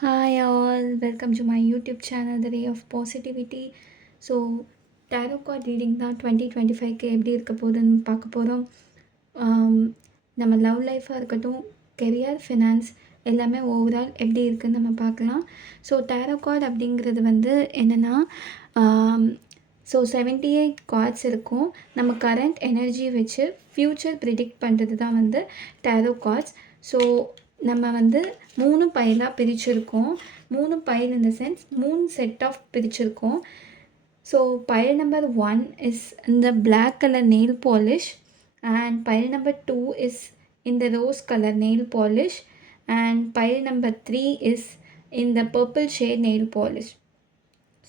Hi all, welcome to my YouTube channel, The Ray of Positivity. So tarot card reading தான் 2025க்கு எப்படி இருக்க போகுதுன்னு பார்க்க போகிறோம். நம்ம லவ் லைஃபாக இருக்கட்டும், கெரியர், ஃபினான்ஸ் எல்லாமே ஓவரால் எப்படி இருக்குன்னு நம்ம பார்க்கலாம். ஸோ டேரோ கார்ட் அப்படிங்கிறது வந்து என்னென்னா, ஸோ 78 கார்ட்ஸ் இருக்கும். நம்ம கரண்ட் எனர்ஜி வச்சு ஃப்யூச்சர் ப்ரிடிக்ட் பண்ணுறது தான் வந்து டேரோ கார்ட்ஸ். ஸோ நம்ம வந்து 3 பைலாக பிரிச்சிருக்கோம். 3 pile in the sense 3 set of பிரிச்சிருக்கோம். So pile number 1 is in the black color nail polish and pile number 2 is in the rose color nail polish and pile number 3 is in the purple shade nail polish.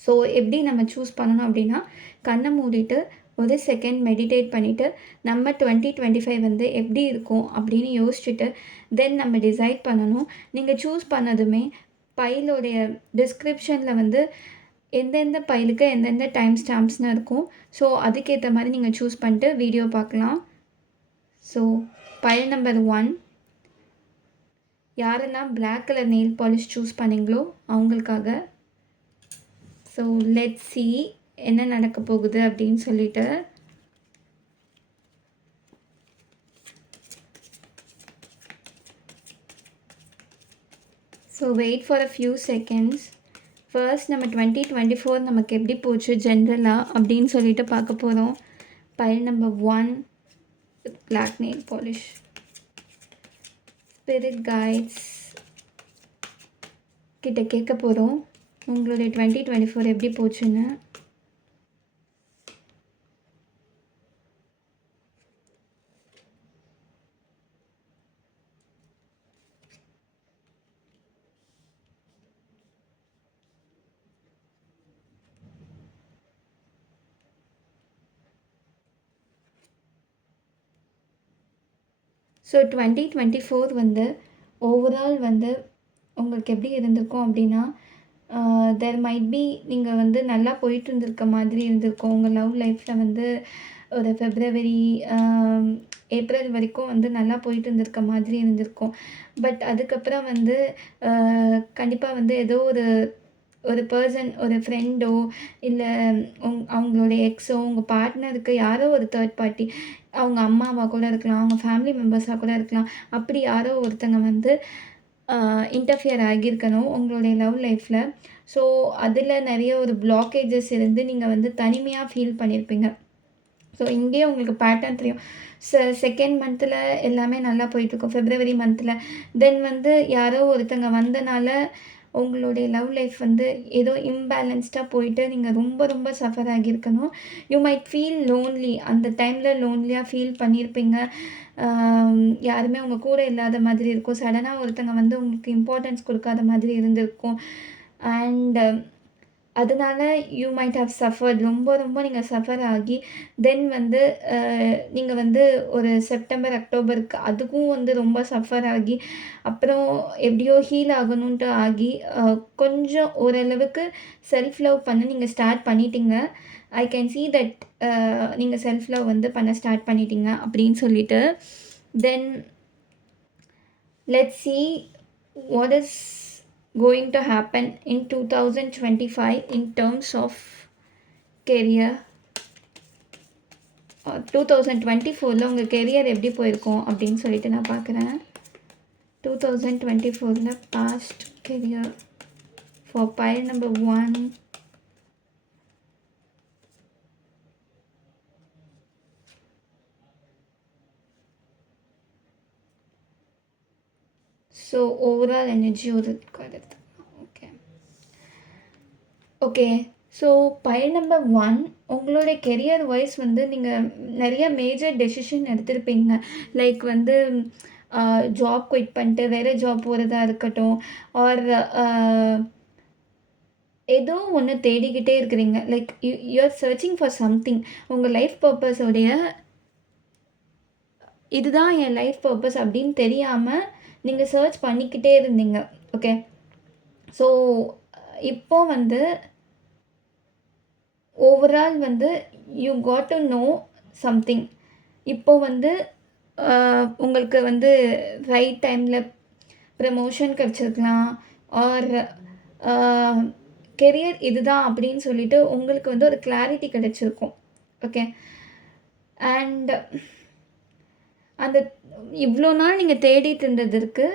So எப்படி நம்ம choose பண்ணணும் அப்படின்னா, கண்ணை மூடிட்டு ஒரு second meditate பண்ணிவிட்டு நம்ம 2025 வந்து எப்படி இருக்கும் அப்படின்னு யோசிச்சுட்டு தென் நம்ம டிசைட் பண்ணணும். நீங்கள் சூஸ் பண்ணதுமே பைலோடைய டிஸ்கிரிப்ஷனில் வந்து எந்தெந்த பைலுக்கு எந்தெந்த டைம் ஸ்டாம்ப்ஸ்னு இருக்கும். ஸோ அதுக்கேற்ற மாதிரி நீங்கள் சூஸ் பண்ணிட்டு வீடியோ பார்க்கலாம். ஸோ பைல் நம்பர் 1, யாரெல்லாம் black colour nail polish choose பண்ணிங்களோ அவங்களுக்காக. ஸோ லெட்ஸ் சி என்ன நடக்க போகுது அப்படின்னு சொல்லிட்டு. So wait for a few seconds. First நம்ம 2024 நமக்கு எப்படி போச்சு ஜென்ரலாக அப்படின்னு சொல்லிட்டு பார்க்க போகிறோம். File number 1, black nail polish. Spirit guides கிட்ட கேட்க போகிறோம் உங்களுடைய 2024 எப்படி போச்சுன்னு. ஸோ 2024 வந்து ஓவரால் வந்து உங்களுக்கு எப்படி இருந்திருக்கும் அப்படின்னா, தெர் மைட் பி நீங்கள் வந்து நல்லா போயிட்டு இருந்திருக்க மாதிரி இருந்திருக்கும். உங்கள் லவ் லைஃப்பில் வந்து ஒரு ஃபெப்ரவரி, ஏப்ரல் வரைக்கும் வந்து நல்லா போயிட்டு இருந்திருக்க மாதிரி இருந்திருக்கும். பட் அதுக்கப்புறம் வந்து கண்டிப்பாக வந்து ஏதோ ஒரு பர்சன், ஒரு ஃப்ரெண்டோ இல்லை அவங்களுடைய எக்ஸோ, உங்கள் பார்ட்னருக்கு யாரோ ஒரு தேர்ட் பார்ட்டி, அவங்க அம்மாவாக கூட இருக்கலாம், அவங்க ஃபேமிலி மெம்பர்ஸாக கூட இருக்கலாம், அப்படி யாரோ ஒருத்தங்க வந்து இன்டர்ஃபியர் ஆகியிருக்கணும் உங்களுடைய லவ் லைஃப்பில். ஸோ அதில் நிறைய ஒரு பிளாக்கேஜஸ் இருந்து நீங்கள் வந்து தனிமையாக ஃபீல் பண்ணியிருப்பீங்க. ஸோ இங்கேயே உங்களுக்கு பேட்டர்ன் தெரியும். செகண்ட் மந்தில் எல்லாமே நல்லா போயிட்டுருக்கும், ஃபெப்ரவரி மந்தில். தென் வந்து யாரோ ஒருத்தங்க வந்தனால உங்களுடைய லவ் லைஃப் வந்து ஏதோ இம்பேலன்ஸ்டாக போயிட்டு நீங்கள் ரொம்ப ரொம்ப சஃபர் ஆகியிருக்கணும். You might feel lonely. அந்த டைமில் லோன்லியாக ஃபீல் பண்ணியிருப்பீங்க. யாருமே உங்கள் கூட இல்லாத மாதிரி இருக்கும். சடனாக ஒருத்தங்க வந்து உங்களுக்கு இம்பார்ட்டன்ஸ் கொடுக்காத மாதிரி இருந்திருக்கும். அண்ட் அதனால யூ மைட் ஹவ் சஃபர்ட். ரொம்ப ரொம்ப நீங்கள் சஃபர் ஆகி தென் வந்து நீங்கள் வந்து ஒரு செப்டம்பர், அக்டோபருக்கு அதுக்கும் வந்து ரொம்ப சஃபர் ஆகி அப்புறம் எப்படியோ ஹீல் ஆகணுன்ட்டு ஆகி கொஞ்சம் ஓரளவுக்கு செல்ஃப் லவ் பண்ண நீங்கள் ஸ்டார்ட் பண்ணிட்டீங்க. ஐ கேன் see தட் நீங்கள் செல்ஃப் லவ் வந்து பண்ண ஸ்டார்ட் பண்ணிட்டீங்க அப்படின்னு சொல்லிட்டு. Then let's see what is going to happen in 2025 in terms of career. 2024ல் உங்கள் கெரியர் எப்படி போயிருக்கோம் அப்படின்னு சொல்லிட்டு நான் பார்க்குறேன். 2024ல் past career for pile number 1. So overall energy ஒரு ஓகே. ஸோ பைல் நம்பர் 1, உங்களுடைய கெரியர் வைஸ் வந்து நீங்கள் நிறைய மேஜர் டெசிஷன் எடுத்திருப்பீங்க. லைக் வந்து ஜாப் குயிட் பண்ணிட்டு வேறு ஜாப் போகிறதா இருக்கட்டும், ஆர் ஏதோ ஒன்று தேடிக்கிட்டே இருக்கிறீங்க. Like you're searching for something. உங்கள் லைஃப் பர்பஸோடைய இதுதான் என் லைஃப் பர்பஸ் அப்படின்னு தெரியாமல் நீங்கள் சர்ச் பண்ணிக்கிட்டே இருந்தீங்க. ஓகே. ஸோ இப்போ வந்து ஓவரால் வந்து you got to know something. இப்போ வந்து உங்களுக்கு வந்து ரைட் டைமில் ப்ரமோஷன் கிடச்சிருக்கலாம், ஆர் கெரியர் இதுதான் அப்படின்னு சொல்லிட்டு உங்களுக்கு வந்து ஒரு கிளாரிட்டி கிடைச்சிருக்கும். ஓகே. அண்ட் அந்த இவ்வளோ நாள் நீங்கள் தேடிட்டு இருந்ததற்கு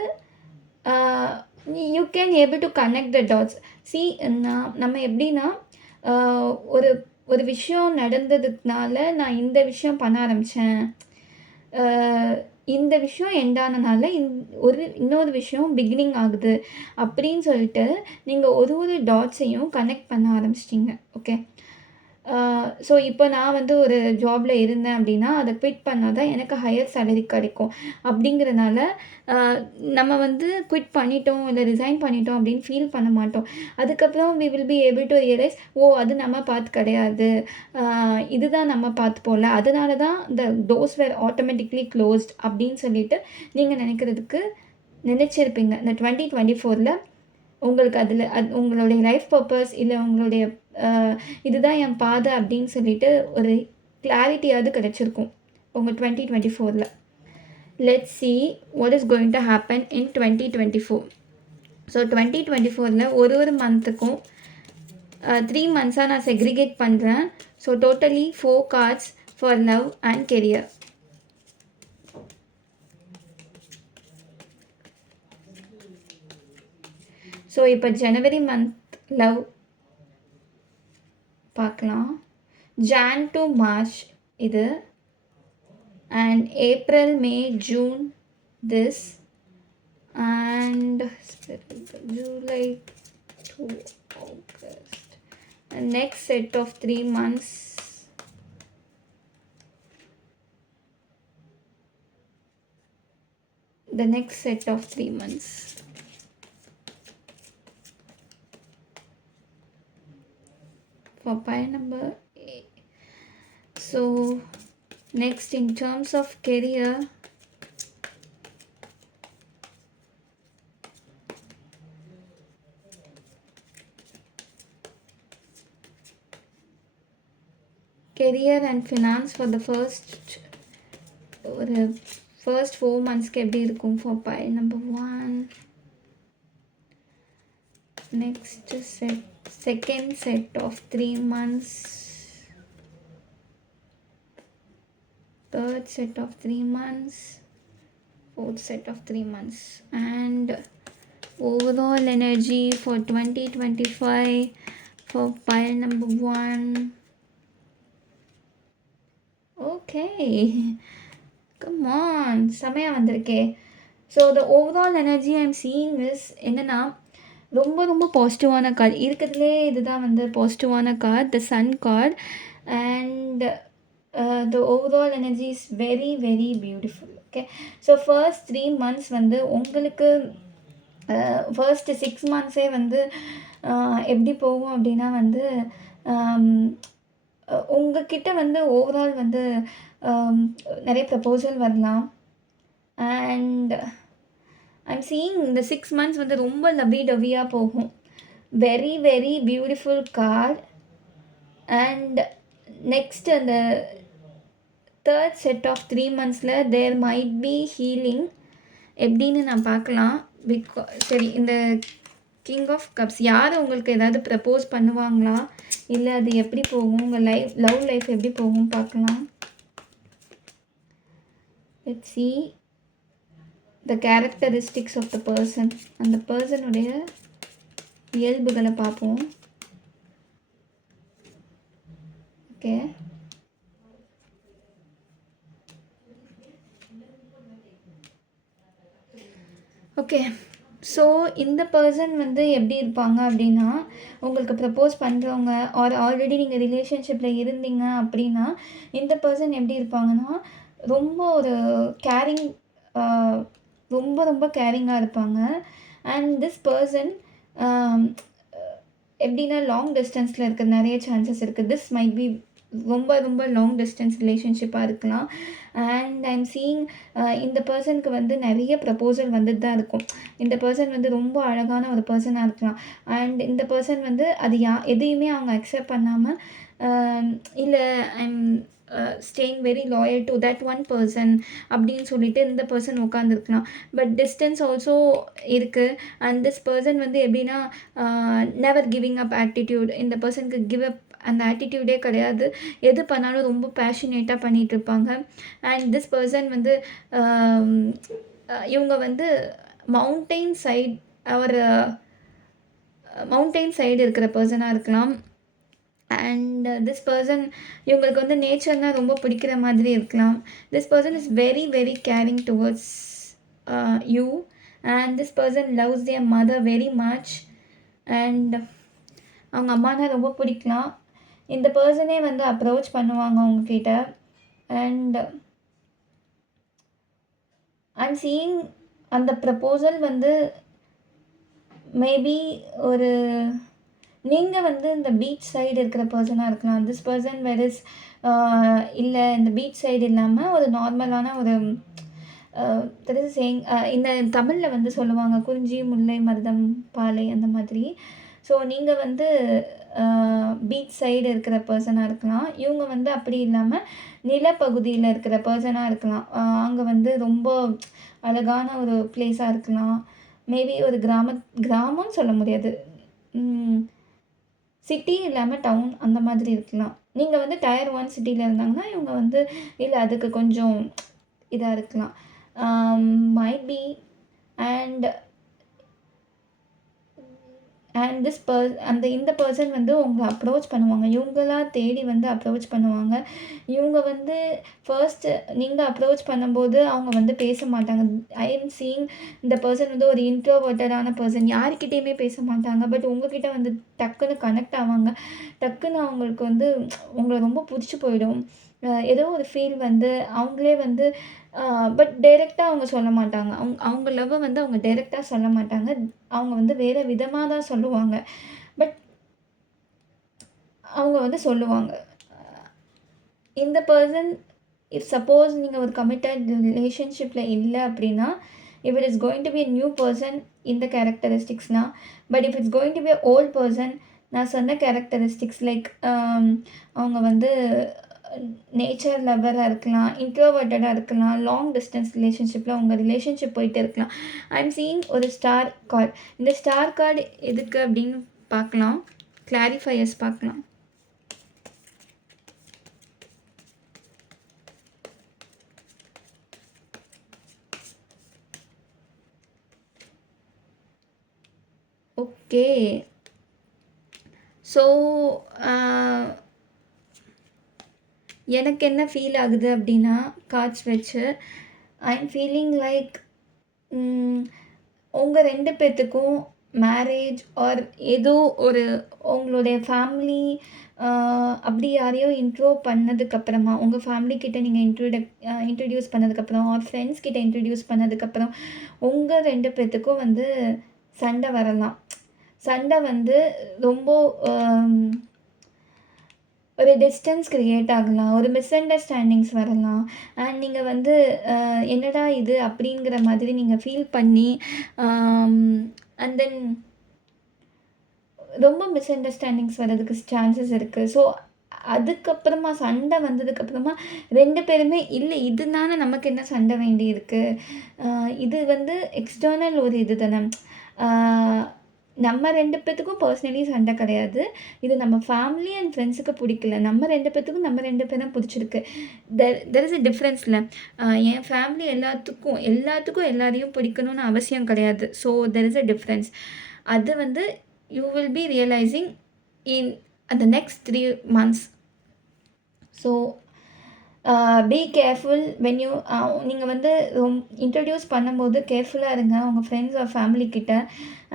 you can able to connect the dots. See, நம்ம எப்படின்னா ஒரு ஒரு விஷயம் நடந்ததுனால நான் இந்த விஷயம் பண்ண ஆரம்பித்தேன், இந்த விஷயம் எண்டானனால இன்னொரு விஷயம் பிகினிங் ஆகுது அப்படின்னு சொல்லிட்டு நீங்கள் ஒரு டாட்ஸையும் கனெக்ட் பண்ண ஆரம்பிச்சிட்டிங்க. ஓகே. ஸோ இப்போ நான் வந்து ஒரு ஜாபில் இருந்தேன் அப்படின்னா அதை குவிட் பண்ணால் தான் எனக்கு ஹையர் சேலரி கிடைக்கும். அப்படிங்கிறனால நம்ம வந்து குவிட் பண்ணிட்டோம் இல்லை ரிசைன் பண்ணிட்டோம் அப்படின்னு ஃபீல் பண்ண மாட்டோம். அதுக்கப்புறம் we will be able to realise, oh அது நம்ம பார்த்து கிடையாது, இதுதான் நம்ம பார்த்து போகல, அதனால தான் the doors were automatically closed அப்படின்னு சொல்லிட்டு நீங்கள் நினச்சிருப்பீங்க. இந்த 2024 உங்களுக்கு அதில் உங்களுடைய லைஃப் பர்பஸ் இல்லை உங்களுடைய இதுதான் என் பாதை அப்படின்னு சொல்லிட்டு ஒரு கிளாரிட்டியாவது கிடச்சிருக்கும் உங்கள் 2024. Let's see what is going to happen in 2024. So 2024 ஒரு மந்த்துக்கும் 3 மந்த்ஸாக நான் செக்ரிகேட் பண்ணுறேன். So totally 4 cards for love and career. So இப்போ ஜனவரி மந்த் லவ் பார்க்கலாம். ஜான் டு மார்ச் இது, and April May June this, and July to August. Next set of 3 months the next set of 3 months. For pile number 8. So next in terms of career, and finance for the first 4 months எப்படி இருக்கும் for pile number 1. Next second set of 3 months, third set of 3 months, fourth set of 3 months, and overall energy for 2025 for pile number 1. Okay, come on, செமையா வந்திருக்கே. So the overall energy I'm seeing is என்னன்னா ரொம்ப பாசிட்டிவான card இருக்கிறதுலே இதுதான் வந்து பாசிட்டிவான card, the sun card. And the overall energy is very very beautiful. Okay. So first 3 months வந்து உங்களுக்கு ஃபர்ஸ்ட் 6 monthsே வந்து எப்படி போகும் அப்படின்னா வந்து உங்ககிட்ட வந்து ஓவரால் வந்து நிறைய ப்ரப்போசல் வரலாம். அண்ட் ஐம் சீயிங் இந்த 6 months வந்து ரொம்ப லவ்லி டவ்வியாக போகும். Very very beautiful card. And next அந்த தேர்ட் செட் ஆஃப் 3 monthsல தேர் மைட் பி ஹீலிங். எப்படின்னு நான் பார்க்கலாம். சரி, இந்த கிங் ஆஃப் கப்ஸ் யார் உங்களுக்கு ஏதாவது ப்ரப்போஸ் பண்ணுவாங்களா, இல்லை அது எப்படி போகும், உங்கள் லவ் லைஃப் எப்படி போகும் பார்க்கலாம். Let's see the characteristics of the person. அந்த பர்சனுடைய இயல்புகளை பார்ப்போம். ஓகே. ஓகே. ஸோ இந்த பர்சன் வந்து எப்படி இருப்பாங்க அப்படின்னா, உங்களுக்கு ப்ரப்போஸ் பண்ணுறவங்க ஆர் ஆல்ரெடி நீங்கள் ரிலேஷன்ஷிப்பில் இருந்தீங்க அப்படின்னா இந்த பர்சன் எப்படி இருப்பாங்கன்னா ரொம்ப ஒரு கேரிங், ரொம்ப கேரிங்காக இருப்பாங்க. அண்ட் திஸ் பர்சன் எப்படின்னா லாங் டிஸ்டன்ஸில் இருக்க நிறைய சான்சஸ் இருக்குது. திஸ் மைட் பி ரொம்ப லாங் டிஸ்டன்ஸ் ரிலேஷன்ஷிப்பாக இருக்கலாம். அண்ட் ஐம் சீயிங் இந்த பர்சனுக்கு வந்து நிறைய ப்ரப்போசல் வந்துட்டு தான் இருக்கும். இந்த பர்சன் வந்து ரொம்ப அழகான ஒரு பர்சனாக இருக்கலாம். அண்ட் இந்த பர்சன் வந்து அது எதையுமே அவங்க அக்செப்ட் பண்ணாமல் இல்லை I'm staying very loyal to that one person அப்படின்னு சொல்லிட்டு இந்த பர்சன் உட்காந்துருக்கலாம். பட் டிஸ்டன்ஸ் ஆல்சோ இருக்குது. அண்ட் திஸ் பர்சன் வந்து எப்படின்னா நெவர் கிவிங் அப் ஆட்டிடியூட். இந்த பர்சனுக்கு கிவ் அப் அந்த ஆட்டிடியூடே கிடையாது. எது பண்ணாலும் ரொம்ப பேஷனேட்டாக பண்ணிகிட்ருப்பாங்க. அண்ட் திஸ் பர்சன் வந்து இவங்க வந்து மவுண்டெயின் சைட் ஒரு மவுண்டெயின் சைடு இருக்கிற பர்சனாக இருக்கலாம். அண்ட் திஸ் பர்சன் இவங்களுக்கு வந்து நேச்சர்னால் ரொம்ப பிடிக்கிற மாதிரி இருக்கலாம். This person is very very carrying towards you. And this person loves their mother very much. And அவங்க அம்மானா ரொம்ப பிடிக்கலாம். இந்த பர்சனே வந்து அப்ரோச் பண்ணுவாங்க அவங்கக்கிட்ட. அண்ட் ஐம் சீயிங் அந்த ப்ரப்போசல் வந்து மேபி ஒரு நீங்கள் வந்து இந்த பீச் சைடு இருக்கிற பர்சனாக இருக்கலாம். திஸ் பர்சன் வெரிஸ் இல்லை இந்த பீச் சைடு இல்லாமல் ஒரு நார்மலான ஒரு தெரிஞ்சு சேயிங் இந்த தமிழில் வந்து சொல்லுவாங்க குறிஞ்சி முல்லை மருதம் பாலை அந்த மாதிரி. ஸோ நீங்கள் வந்து பீச் சைடு இருக்கிற பர்சனாக இருக்கலாம். இவங்க வந்து அப்படி இல்லாமல் நிலப்பகுதியில் இருக்கிற பர்சனாக இருக்கலாம். அங்கே வந்து ரொம்ப அழகான ஒரு பிளேஸாக இருக்கலாம். மேபி ஒரு கிராமம்னு சொல்ல முடியாது, சிட்டி இல்லாமல் டவுன் அந்த மாதிரி இருக்கலாம். நீங்கள் வந்து டயர் 1 சிட்டியில் இருந்தாங்கன்னா இவங்க வந்து இல்லை அதுக்கு கொஞ்சம் இதாக இருக்கலாம். Might be. அண்ட் திஸ் இந்த பர்சன் வந்து உங்களை அப்ரோச் பண்ணுவாங்க. இவங்களா தேடி வந்து அப்ரோச் பண்ணுவாங்க. இவங்க வந்து ஃபர்ஸ்ட்டு நீங்கள் அப்ரோச் பண்ணும்போது அவங்க வந்து பேச மாட்டாங்க. ஐ எம் சீயிங் இந்த பர்சன் வந்து ஒரு இன்ட்ரோவர்ட்டடான பர்சன். யார்கிட்டேயுமே பேச மாட்டாங்க. பட் உங்ககிட்ட வந்து டக்குன்னு கனெக்ட் ஆவாங்க. டக்குன்னு அவங்களுக்கு வந்து உங்களை ரொம்ப பிடிச்சி போயிடும். ஏதோ ஒரு ஃபீல் வந்து அவங்களே வந்து பட் டைரெக்டாக அவங்க சொல்ல மாட்டாங்க. அவங்க லவ்வை வந்து அவங்க டைரெக்டாக சொல்ல மாட்டாங்க. அவங்க வந்து வேறு விதமாக தான் சொல்லுவாங்க. பட் அவங்க வந்து சொல்லுவாங்க. இந்த பர்சன் இஃப் சப்போஸ் நீங்கள் ஒரு கமிட்டட் ரிலேஷன்ஷிப்பில் இல்லை அப்படின்னா, if it is going to be a new person இந்த கேரக்டரிஸ்டிக்ஸ்னால். But if it's going to be a old person, நான் சொன்ன கேரக்டரிஸ்டிக்ஸ் லைக் அவங்க வந்து நேச்சர் லவ்வராக இருக்கலாம், இன்ட்ரோவர்ட்டடாக இருக்கலாம், லாங் டிஸ்டன்ஸ் ரிலேஷன்ஷிப்பில் உங்கள் ரிலேஷன்ஷிப் போயிட்டு இருக்கலாம். ஐம் சீயிங் ஒரு ஸ்டார் கார்டு. இந்த ஸ்டார் கார்டு எதுக்கு அப்படின்னு பார்க்கலாம். கிளாரிஃபையர்ஸ் பார்க்கலாம். ஓகே. ஸோ எனக்கு என்ன ஃபீல் ஆகுது அப்படின்னா கார்ட்ஸ் வச்சு ஐம் ஃபீலிங் லைக் உங்கள் 2 பேர்த்துக்கும் மேரேஜ் ஆர் ஏதோ ஒரு உங்களுடைய ஃபேமிலி அப்படி யாரையோ இன்ட்ரோ பண்ணதுக்கப்புறமா உங்கள் ஃபேமிலிக்கிட்ட நீங்கள் இன்ட்ரடியூஸ் பண்ணதுக்கப்புறம் ஆர் ஃப்ரெண்ட்ஸ் கிட்ட இன்ட்ரடியூஸ் பண்ணதுக்கப்புறம் உங்கள் 2 பேர்த்துக்கும் வந்து சண்டை வரலாம். சண்டை வந்து ரொம்ப ஒரு டிஸ்டன்ஸ் க்ரியேட் ஆகலாம். ஒரு மிஸ் அண்டர்ஸ்டாண்டிங்ஸ் வரலாம். அண்ட் நீங்கள் வந்து என்னடா இது அப்படிங்கிற மாதிரி நீங்கள் ஃபீல் பண்ணி அண்ட் தென் ரொம்ப மிஸ் அண்டர்ஸ்டாண்டிங்ஸ் வர்றதுக்கு சான்சஸ் இருக்குது. ஸோ அதுக்கப்புறமா சண்டை வந்ததுக்கப்புறமா 2 பேருமே இல்லை இதுதானே நமக்கு என்ன சண்டை வேண்டி இருக்குது, இது வந்து எக்ஸ்டர்னல் ஒரு இது தானே, நம்ம 2 பேத்துக்கும் பர்சனலி சண்டை கிடையாது. இது நம்ம ஃபேமிலி அண்ட் ஃப்ரெண்ட்ஸுக்கு பிடிக்கல. நம்ம 2 பேத்துக்கும் நம்ம 2 பேரும் பிடிச்சிருக்கு. தெர் இஸ் அ டிஃப்ரென்ஸில் என் ஃபேமிலி எல்லாத்துக்கும் எல்லாரையும் பிடிக்கணும்னு அவசியம் கிடையாது. So there is a difference. அது வந்து you will be realising in the next 3 months. So be careful when you நீங்கள் வந்து இன்ட்ரடியூஸ் பண்ணும்போது கேர்ஃபுல்லாக இருங்க உங்கள் ஃப்ரெண்ட்ஸ் ஆர் ஃபேமிலிக்கிட்ட.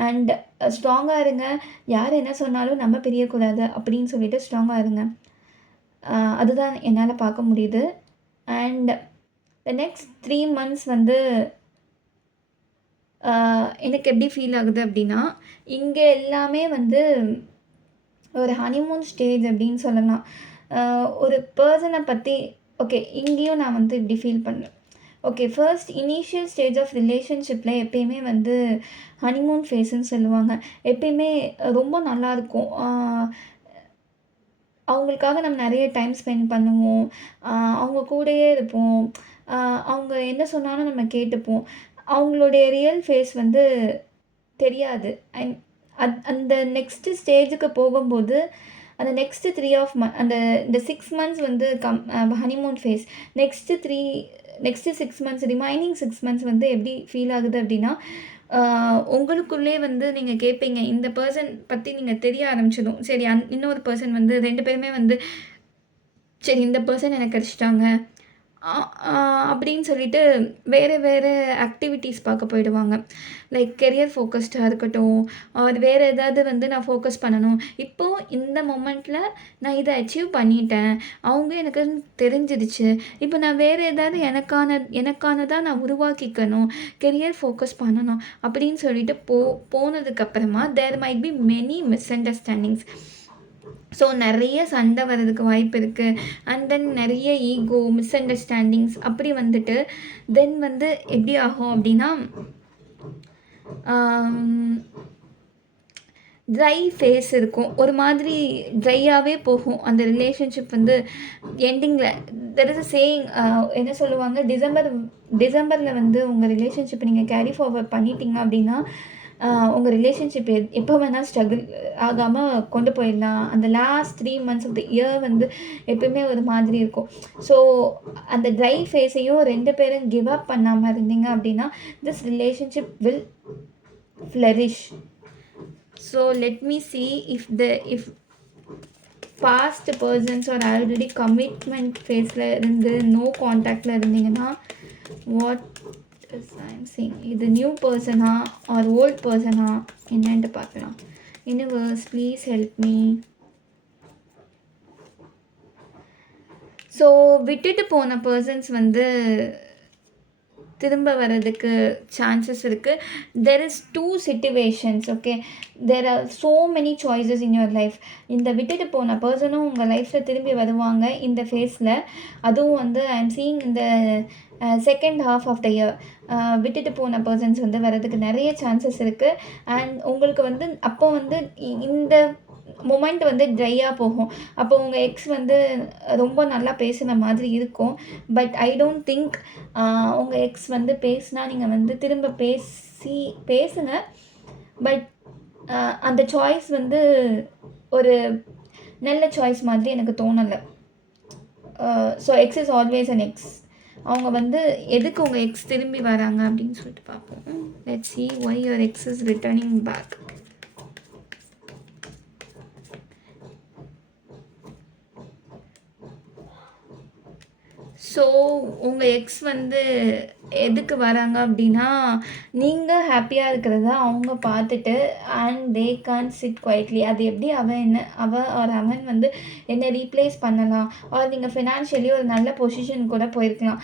அண்ட் ஸ்ட்ராங்காக இருங்க. யார் என்ன சொன்னாலும் நம்ம பிரியக்கூடாது அப்படின்னு சொல்லிட்டு ஸ்ட்ராங்காக இருங்க. அதுதான் என்னால் பார்க்க முடியுது. அண்ட் த நெக்ஸ்ட் 3 months வந்து எனக்கு எப்படி ஃபீல் ஆகுது அப்படின்னா, இங்கே எல்லாமே வந்து ஒரு ஹனிமூன் ஸ்டேஜ் அப்படின்னு சொல்லலாம். ஒரு பர்சனை பற்றி ஓகே இங்கேயும் நான் வந்து இப்படி ஃபீல் பண்ணேன். Okay first initial stage of ரிலேஷன்ஷிப்பில் எப்பயுமே வந்து ஹனிமூன் ஃபேஸுன்னு சொல்லுவாங்க. எப்பயுமே ரொம்ப நல்லாயிருக்கும். அவங்களுக்காக நம்ம நிறைய டைம் ஸ்பெண்ட் பண்ணுவோம். அவங்க கூடயே இருப்போம். அவங்க என்ன சொன்னாலும் நம்ம கேட்டுப்போம். அவங்களுடைய ரியல் ஃபேஸ் வந்து தெரியாது. அந்த நெக்ஸ்ட்டு ஸ்டேஜுக்கு போகும்போது, அந்த நெக்ஸ்ட்டு 3 ஆஃப் அந்த இந்த 6 மந்த்ஸ் வந்து honeymoon phase. Next 6 months remaining 6 months வந்து எப்படி ஃபீல் ஆகுது அப்படின்னா, உங்களுக்குள்ளே வந்து நீங்கள் கேட்பீங்க. இந்த பர்சன் பற்றி நீங்கள் தெரிய ஆரம்பிச்சிடும். சரி இன்னொரு பர்சன் வந்து 2 பேருமே வந்து சரி இந்த பர்சன் எனக்கு கிடச்சிட்டாங்க. அப்படின்னு சொல்லிட்டு வேறு வேறு ஆக்டிவிட்டீஸ் பார்க்க போயிடுவாங்க. லைக் கெரியர் ஃபோக்கஸ்டாக இருக்கட்டும், ஆர் வேறு ஏதாவது வந்து நான் ஃபோக்கஸ் பண்ணணும். இப்போது இந்த மொமெண்ட்டில் நான் இதை அச்சீவ் பண்ணிட்டேன். அவங்க எனக்கு தெரிஞ்சிடுச்சு. இப்போ நான் வேறு ஏதாவது எனக்கானதாக நான் உருவாக்கிக்கணும். கெரியர் ஃபோக்கஸ் பண்ணணும் அப்படின்னு சொல்லிட்டு போனதுக்கப்புறமா there might be many misunderstandings. So நிறைய சண்டை வர்றதுக்கு வாய்ப்பு இருக்குது. அண்ட் தென் நிறைய ஈகோ, மிஸ் அண்டர்ஸ்டாண்டிங்ஸ் அப்படி வந்துட்டு தென் வந்து எப்படி ஆகும் அப்படின்னா ட்ரை ஃபேஸ் இருக்கும். ஒரு மாதிரி ட்ரையாகவே போகும் அந்த ரிலேஷன்ஷிப் வந்து எண்டிங்கில். தெர் இஸ் அ சேயிங், என்ன சொல்லுவாங்க, டிசம்பரில் வந்து உங்கள் ரிலேஷன்ஷிப்பை நீங்கள் கேரி ஃபார்வர்ட் பண்ணிட்டீங்க அப்படின்னா உங்கள் ரிலேஷன்ஷிப் எப்போ வேணால் ஸ்ட்ரகிள் ஆகாமல் கொண்டு போயிடலாம். அந்த last 3 months of the year வந்து எப்பயுமே ஒரு மாதிரி இருக்கும். ஸோ அந்த ட்ரை ஃபேஸையும் 2 பேரும் கிவ் அப் பண்ணாமல் இருந்தீங்க அப்படின்னா this relationship will flourish. So let me see if past persons are already commitment ஃபேஸில் இருந்து நோ காண்டாக்டில் இருந்தீங்கன்னா வாட் I'm seeing இது நியூ பர்சனா ஆர் ஓல்ட் பர்சனா என்னன்ட்டு பார்க்கலாம். Universe please help me. So விட்டுட்டு போன பர்சன்ஸ் வந்து திரும்ப வர்றதுக்கு சான்சஸ் இருக்குது. There is 2 situations. Okay, there are so many choices in your life. இந்த விட்டுட்டு போன பர்சனும் உங்கள் லைஃப்பில் திரும்பி வருவாங்க இந்த ஃபேஸில். அதுவும் வந்து ஐ எம் சீயிங் இந்த second half of the year விட்டுட்டு போன பர்சன்ஸ் வந்து வர்றதுக்கு நிறைய சான்சஸ் இருக்குது. அண்ட் உங்களுக்கு வந்து அப்போ வந்து இந்த மொமெண்ட் வந்து ட்ரையாக போகும். அப்போ உங்கள் எக்ஸ் வந்து ரொம்ப நல்லா பேசுன மாதிரி இருக்கும். பட் ஐ டோன்ட் திங்க் உங்கள் எக்ஸ் வந்து பேசுனா நீங்கள் வந்து திரும்ப பேசுங்க. பட் அந்த சாய்ஸ் வந்து ஒரு நல்ல சாய்ஸ் மாதிரி எனக்கு தோணலை. So X is always an X. அவங்க வந்து எதுக்கு உங்கள் எக்ஸ் திரும்பி வராங்க அப்படின்னு சொல்லிட்டு பார்ப்போம். Let's see why your ex is returning back. So உங்கள் எக்ஸ் வந்து எதுக்கு வராங்க அப்படின்னா நீங்கள் ஹாப்பியாக இருக்கிறத அவங்க பார்த்துட்டு and they can't sit quietly. அது எப்படி அவன் வந்து என்னை ரீப்ளேஸ் பண்ணலாம், ஆர் நீங்கள் ஃபினான்ஷியலி ஒரு நல்ல பொசிஷன் கூட போயிருக்கலாம்.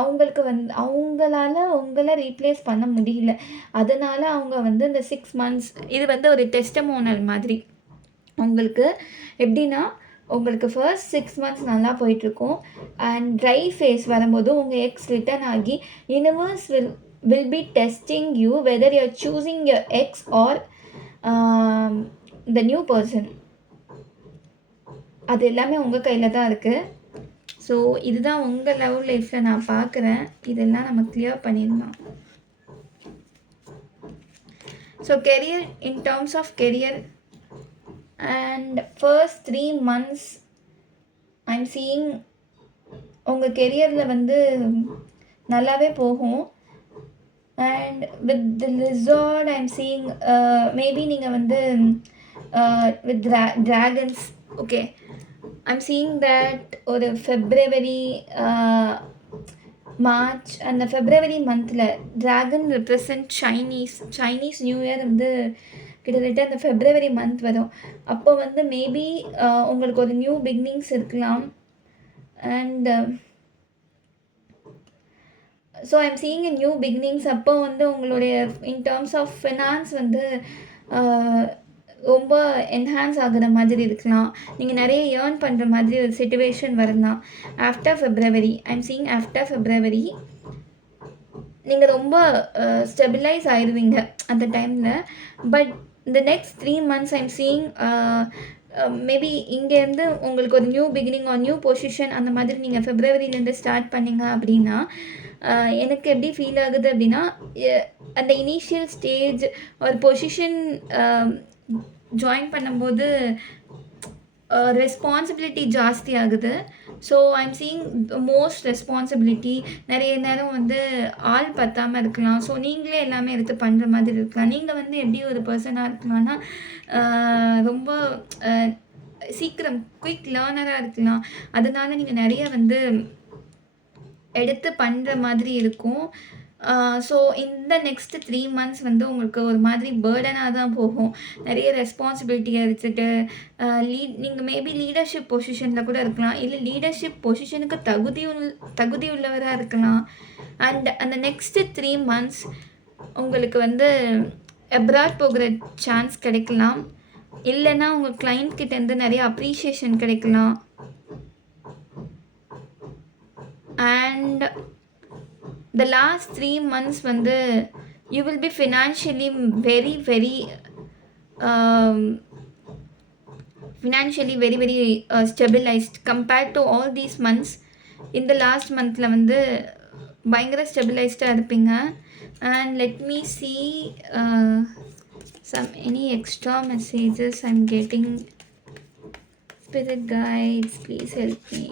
அவங்களுக்கு வந்து அவங்களால உங்களை ரீப்ளேஸ் பண்ண முடியல. அதனால் அவங்க வந்து இந்த 6 மந்த்ஸ் இது வந்து ஒரு டெஸ்டமோனல் மாதிரி. உங்களுக்கு எப்படின்னா உங்களுக்கு ஃபர்ஸ்ட் 6 மந்த்ஸ் நல்லா போயிட்டுருக்கும். அண்ட் ட்ரை ஃபேஸ் வரும்போது உங்கள் எக்ஸ் ரிட்டர்ன் ஆகி universe will be testing you whether you are choosing your X R the new person. அது எல்லாமே உங்கள் கையில் தான் இருக்குது. ஸோ இதுதான் உங்கள் லவ் லைஃப்பில் நான் பார்க்குறேன். இதெல்லாம் நம்ம கிளியர் பண்ணிடலாம். So career, in terms of career and first 3 months I'm seeing உங்கள் கெரியரில் வந்து நல்லாவே போகும். And with the lizard I'm seeing maybe நீங்கள் வந்து with dragons. Okay, I'm seeing that ஒரு ஃபெப்ரவரி மார்ச் அந்த ஃபெப்ரவரி மந்தில் dragon represent Chinese new year வந்து கிட்டத்தட்ட அந்த ஃபெப்ரவரி மந்த் வரும். அப்போ வந்து மேபி உங்களுக்கு ஒரு நியூ பிகினிங்ஸ் இருக்கலாம். And so I'm seeing a new beginnings. அப்போ வந்து உங்களுடைய இன் டேர்ம்ஸ் ஆஃப் ஃபினான்ஸ் வந்து ரொம்ப என்ஹான்ஸ் ஆகுற மாதிரி இருக்கலாம். நீங்கள் நிறைய ஏர்ன் பண்ணுற மாதிரி ஒரு சிச்சுவேஷன் வரலாம். After February I'm seeing after February நீங்கள் ரொம்ப ஸ்டெபிலைஸ் ஆயிடுவீங்க அந்த டைமில். பட் இந்த next 3 months I'm seeing maybe இங்கேருந்து உங்களுக்கு ஒரு new beginning or new position அந்த மாதிரி நீங்கள் ஃபெப்ரவரியிலேருந்து ஸ்டார்ட் பண்ணீங்க அப்படின்னா எனக்கு எப்படி ஃபீல் ஆகுது அப்படின்னா அந்த இனிஷியல் ஸ்டேஜ் ஒரு பொசிஷன் ஜாயின் பண்ணும்போது ரெஸ்பான்சிபிலிட்டி ஜாஸ்தி ஆகுது. So I'm seeing most responsibility. நிறைய நேரம் வந்து ஆள் பத்தாமல் இருக்கலாம். ஸோ நீங்களே எல்லாமே எடுத்து பண்ணுற மாதிரி இருக்கலாம். நீங்கள் வந்து எப்படி ஒரு பர்சனாக இருக்கலாம்னா ரொம்ப சீக்கிரம் குயிக் லேர்னராக இருக்கலாம். அதனால நீங்கள் நிறைய வந்து எடுத்து பண்ணுற மாதிரி இருக்கும். ஸோ இந்த நெக்ஸ்ட் 3 மந்த்ஸ் வந்து உங்களுக்கு ஒரு மாதிரி பேர்டனாக தான் போகும். நிறைய ரெஸ்பான்சிபிலிட்டியை எடுத்துகிட்டு நீங்கள் மேபி லீடர்ஷிப் பொசிஷனில் கூட இருக்கலாம். இல்லை லீடர்ஷிப் பொசிஷனுக்கு தகுதி உள்ளவராக இருக்கலாம். அண்ட் அந்த நெக்ஸ்ட்டு 3 மந்த்ஸ் உங்களுக்கு வந்து அப்ராட் போகிற சான்ஸ் கிடைக்கலாம். இல்லைன்னா உங்கள் கிளைண்ட் கிட்டேருந்து நிறைய அப்ரிஷியேஷன் கிடைக்கலாம். அண்ட் the last 3 months வந்து you will be financially very stabilized compared to all these months. இந்த லாஸ்ட் மந்தில் வந்து பயங்கர ஸ்டெபிலைஸ்டாக இருப்பீங்க. and let me see any extra messages I'm getting. Spirit guides, please help me.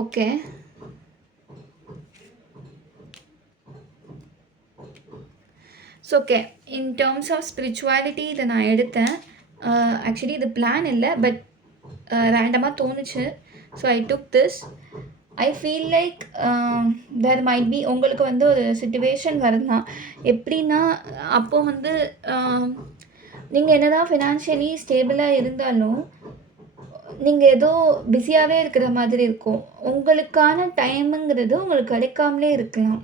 Okay, so okay, in terms of spirituality இதை நான் எடுத்தேன். Actually இது plan இல்லை, பட் ரேண்டமாக தோணுச்சு. So I took this. I feel like there might be உங்களுக்கு வந்து ஒரு சிச்சுவேஷன் வரலாம். எப்படின்னா அப்போது வந்து நீங்கள் என்ன தான் ஃபினான்ஷியலி ஸ்டேபிளாக இருந்தாலும் நீங்கள் ஏதோ பிஸியாகவே இருக்கிற மாதிரி இருக்கும். உங்களுக்கான டைமுங்கிறது உங்களுக்கு கிடைக்காமலே இருக்கலாம்.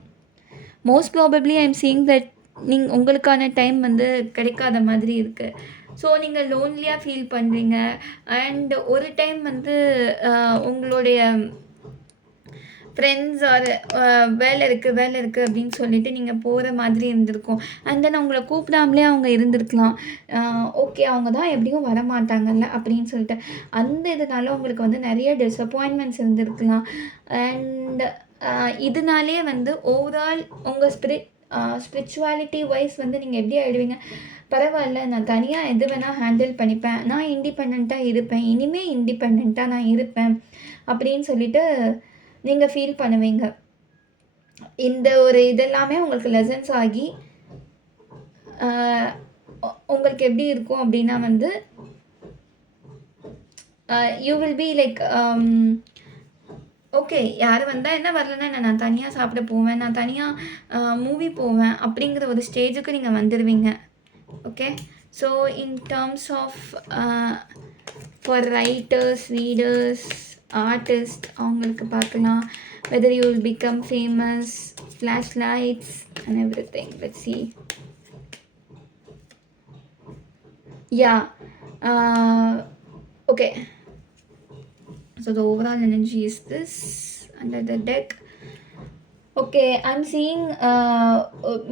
Most probably I am seeing that உங்களுக்கான டைம் வந்து கிடைக்காத மாதிரி இருக்குது. ஸோ நீங்கள் லோன்லியாக ஃபீல் பண்ணுறீங்க. அண்ட் ஒரு டைம் வந்து உங்களுடைய ஃப்ரெண்ட்ஸ் ஆர் வேலை இருக்குது அப்படின்னு சொல்லிட்டு நீங்கள் போகிற மாதிரி இருந்திருக்கும். அண்ட் தென் அவங்கள கூப்பிடாமலே அவங்க இருந்திருக்கலாம். ஓகே, அவங்க தான் எப்படியும் வரமாட்டாங்கல்ல அப்படின்னு சொல்லிட்டு அந்த இதனால உங்களுக்கு வந்து நிறைய டிஸப்பாயின்மெண்ட்ஸ் இருந்திருக்கலாம். அண்ட் இதனாலே வந்து ஓவரால் உங்கள் ஸ்பிரிச்சுவாலிட்டி வைஸ் வந்து நீங்கள் எப்படி ஆகிடுவீங்க, பரவாயில்ல நான் தனியாக எது வேணால் ஹேண்டில் பண்ணிப்பேன், நான் இண்டிபெண்ட்டாக இருப்பேன், இனிமேல் இண்டிபெண்ட்டாக நான் இருப்பேன் அப்படின்னு சொல்லிட்டு நீங்கள் ஃபீல் பண்ணுவீங்க. இந்த ஒரு இதெல்லாமே உங்களுக்கு லெசன்ஸ் ஆகி உங்களுக்கு எப்படி இருக்கும் அப்படின்னா வந்து you will be like okay, யார் வந்தால் என்ன, வரலன்னா என்ன, நான் தனியாக சாப்பிட போவேன், நான் தனியாக மூவி போவேன் அப்படிங்கிற ஒரு ஸ்டேஜுக்கு நீங்கள் வந்துடுவீங்க. Okay, so in terms of for writers, readers, artist அவங்களுக்கு பார்க்கலாம். whether you will become famous, flashlights and everything. Let's see. Yeah, okay, so the overall energy is this under the deck. Okay, I'm seeing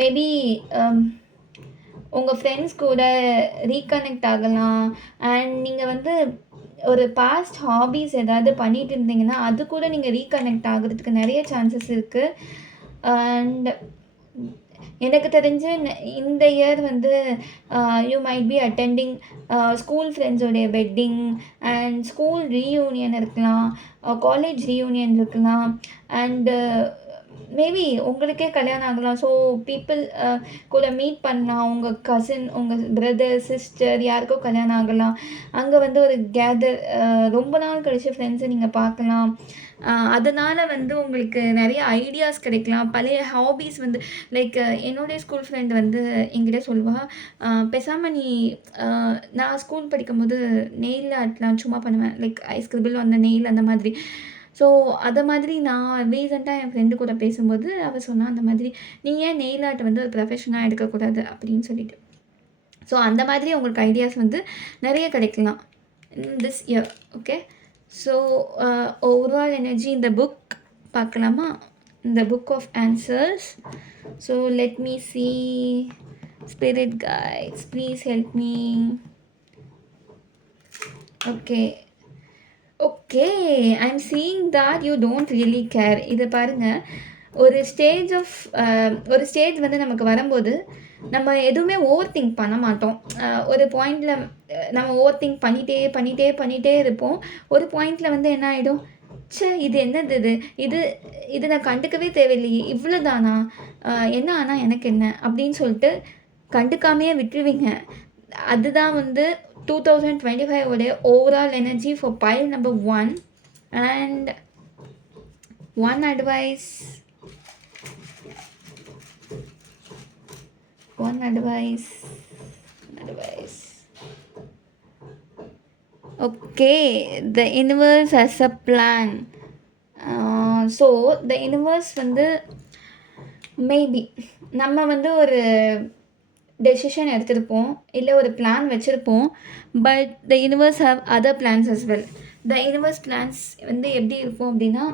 maybe உங்கள் friends கூட reconnect ஆகலாம். And நீங்கள் வந்து ஒரு past hobbies ஏதாவது பண்ணிகிட்டு இருந்தீங்கன்னா அது கூட நீங்கள் ரீகனெக்ட் ஆகிறதுக்கு நிறைய சான்சஸ் இருக்குது. அண்ட் எனக்கு தெரிஞ்சு இந்த இயர் வந்து you might be attending school ஃப்ரெண்ட்ஸோடைய வெட்டிங் அண்ட் ஸ்கூல் ரீயூனியன் இருக்கலாம், காலேஜ் ரீயூனியன் இருக்கலாம். அண்டு மேபி உங்களுக்கே கல்யாணம் ஆகலாம். ஸோ பீப்புள் கூட மீட் பண்ணலாம். உங்கள் கசின், உங்கள் பிரதர், சிஸ்டர் யாருக்கோ கல்யாணம் ஆகலாம். அங்கே வந்து ஒரு கேதர் ரொம்ப நாள் கழிச்சு ஃப்ரெண்ட்ஸை நீங்கள் பார்க்கலாம். அதனால் வந்து உங்களுக்கு நிறைய ஐடியாஸ் கிடைக்கலாம். பழைய ஹாபீஸ் வந்து லைக் என்னுடைய ஸ்கூல் ஃப்ரெண்ட் வந்து என்கிட்ட சொல்லுவாள், பேசாமல் நீ நான் ஸ்கூல் படிக்கும்போது நெயில் ஆர்ட்லாம் சும்மா பண்ணுவேன், லைக் ஐ ஸ்கிரிபிள் அந்த நெயில் அந்த மாதிரி. ஸோ அதை மாதிரி நான் ரீசெண்டாக என் ஃப்ரெண்டு கூட பேசும்போது அவள் சொன்னால், அந்த மாதிரி நீ ஏன் நெயில் ஆர்ட் வந்து ஒரு ப்ரொஃபஷனாக எடுக்கக்கூடாது அப்படின்னு சொல்லிட்டு. ஸோ அந்த மாதிரி உங்களுக்கு ஐடியாஸ் வந்து நிறைய கிடைக்கலாம் this year. Okay, so overall energy இந்த புக் பார்க்கலாமா? the book of answers. So let me see. Spirit guides, please help me. Okay, I'm seeing that you don't really care. இதை பாருங்கள், ஒரு ஸ்டேஜ் வந்து நமக்கு வரும்போது நம்ம எதுவுமே ஓவர் திங்க் பண்ண மாட்டோம். ஒரு பாயிண்டில் நம்ம ஓவர் திங்க் பண்ணிகிட்டே இருப்போம். ஒரு பாயிண்டில் வந்து என்ன ஆகிடும், இது என்னது இது இது நான் கண்டுக்கவே தேவையில்லையே, இவ்வளோ தானா, என்ன ஆனால் எனக்கு என்ன அப்படின்னு சொல்லிட்டு கண்டுக்காமையே விட்டுருவீங்க. அதுதான் வந்து 2025 உடைய overall energy for pile number 1. And one advice okay, the universe has a plan. So the universe வந்து மேபி நம்ம வந்து ஒரு டெசிஷன் எடுத்திருப்போம், இல்லை ஒரு பிளான் வச்சுருப்போம். But the universe have other plans as well. The universe plans வந்து எப்படி இருக்கும் அப்படின்னா,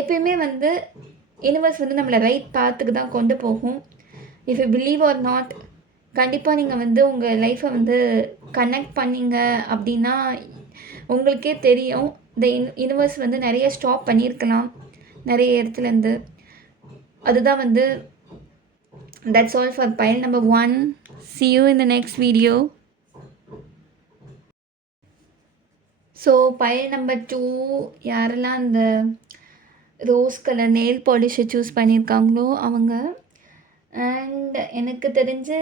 எப்பயுமே வந்து யூனிவர்ஸ் வந்து நம்மளை ரைட் பாத்துக்கு தான் கொண்டு போகும். If you believe or not, கண்டிப்பாக நீங்கள் வந்து உங்கள் லைஃப்பை வந்து கனெக்ட் பண்ணிங்க அப்படின்னா உங்களுக்கே தெரியும். த யூனிவர்ஸ் வந்து நிறைய ஸ்டாப் பண்ணியிருக்கலாம் நிறைய இடத்துலேருந்து. அதுதான் வந்து that's all for pile number 1. See you in the next video. So pile number 2, யாரெல்லாம் அந்த ரோஸ் கலர் நெயில் பாலிஷை சூஸ் பண்ணியிருக்காங்களோ அவங்க. அண்ட் எனக்கு தெரிஞ்சு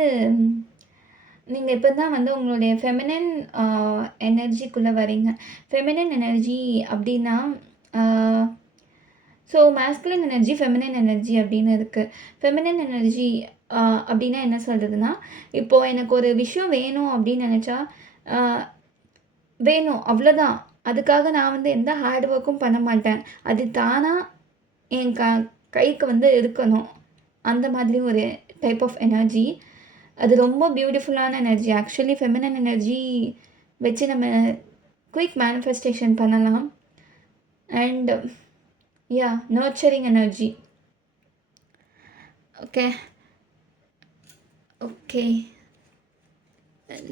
நீங்கள் இப்போ தான் வந்து உங்களுடைய ஃபெமினன் எனர்ஜிக்குள்ளே வரீங்க. ஃபெமினன் எனர்ஜி அப்படின்னா, so masculine energy, feminine energy அப்படின்னு இருக்குது. ஃபெமினன் எனர்ஜி அப்படின்னா என்ன சொல்கிறதுனா, இப்போது எனக்கு ஒரு விஷயம் வேணும் அப்படின்னு நினச்சா வேணும், அவ்வளோதான். அதுக்காக நான் வந்து எந்த ஹார்ட் ஒர்க்கும் பண்ண மாட்டேன். அது தானாக என் கைக்கு வந்து இருக்கணும். அந்த மாதிரி ஒரு டைப் ஆஃப் எனர்ஜி. அது ரொம்ப பியூட்டிஃபுல்லான எனர்ஜி. ஆக்சுவலி ஃபெமினன் எனர்ஜி வச்சு நம்ம குயிக் மேனிஃபெஸ்டேஷன் பண்ணலாம். And nurturing energy. Okay,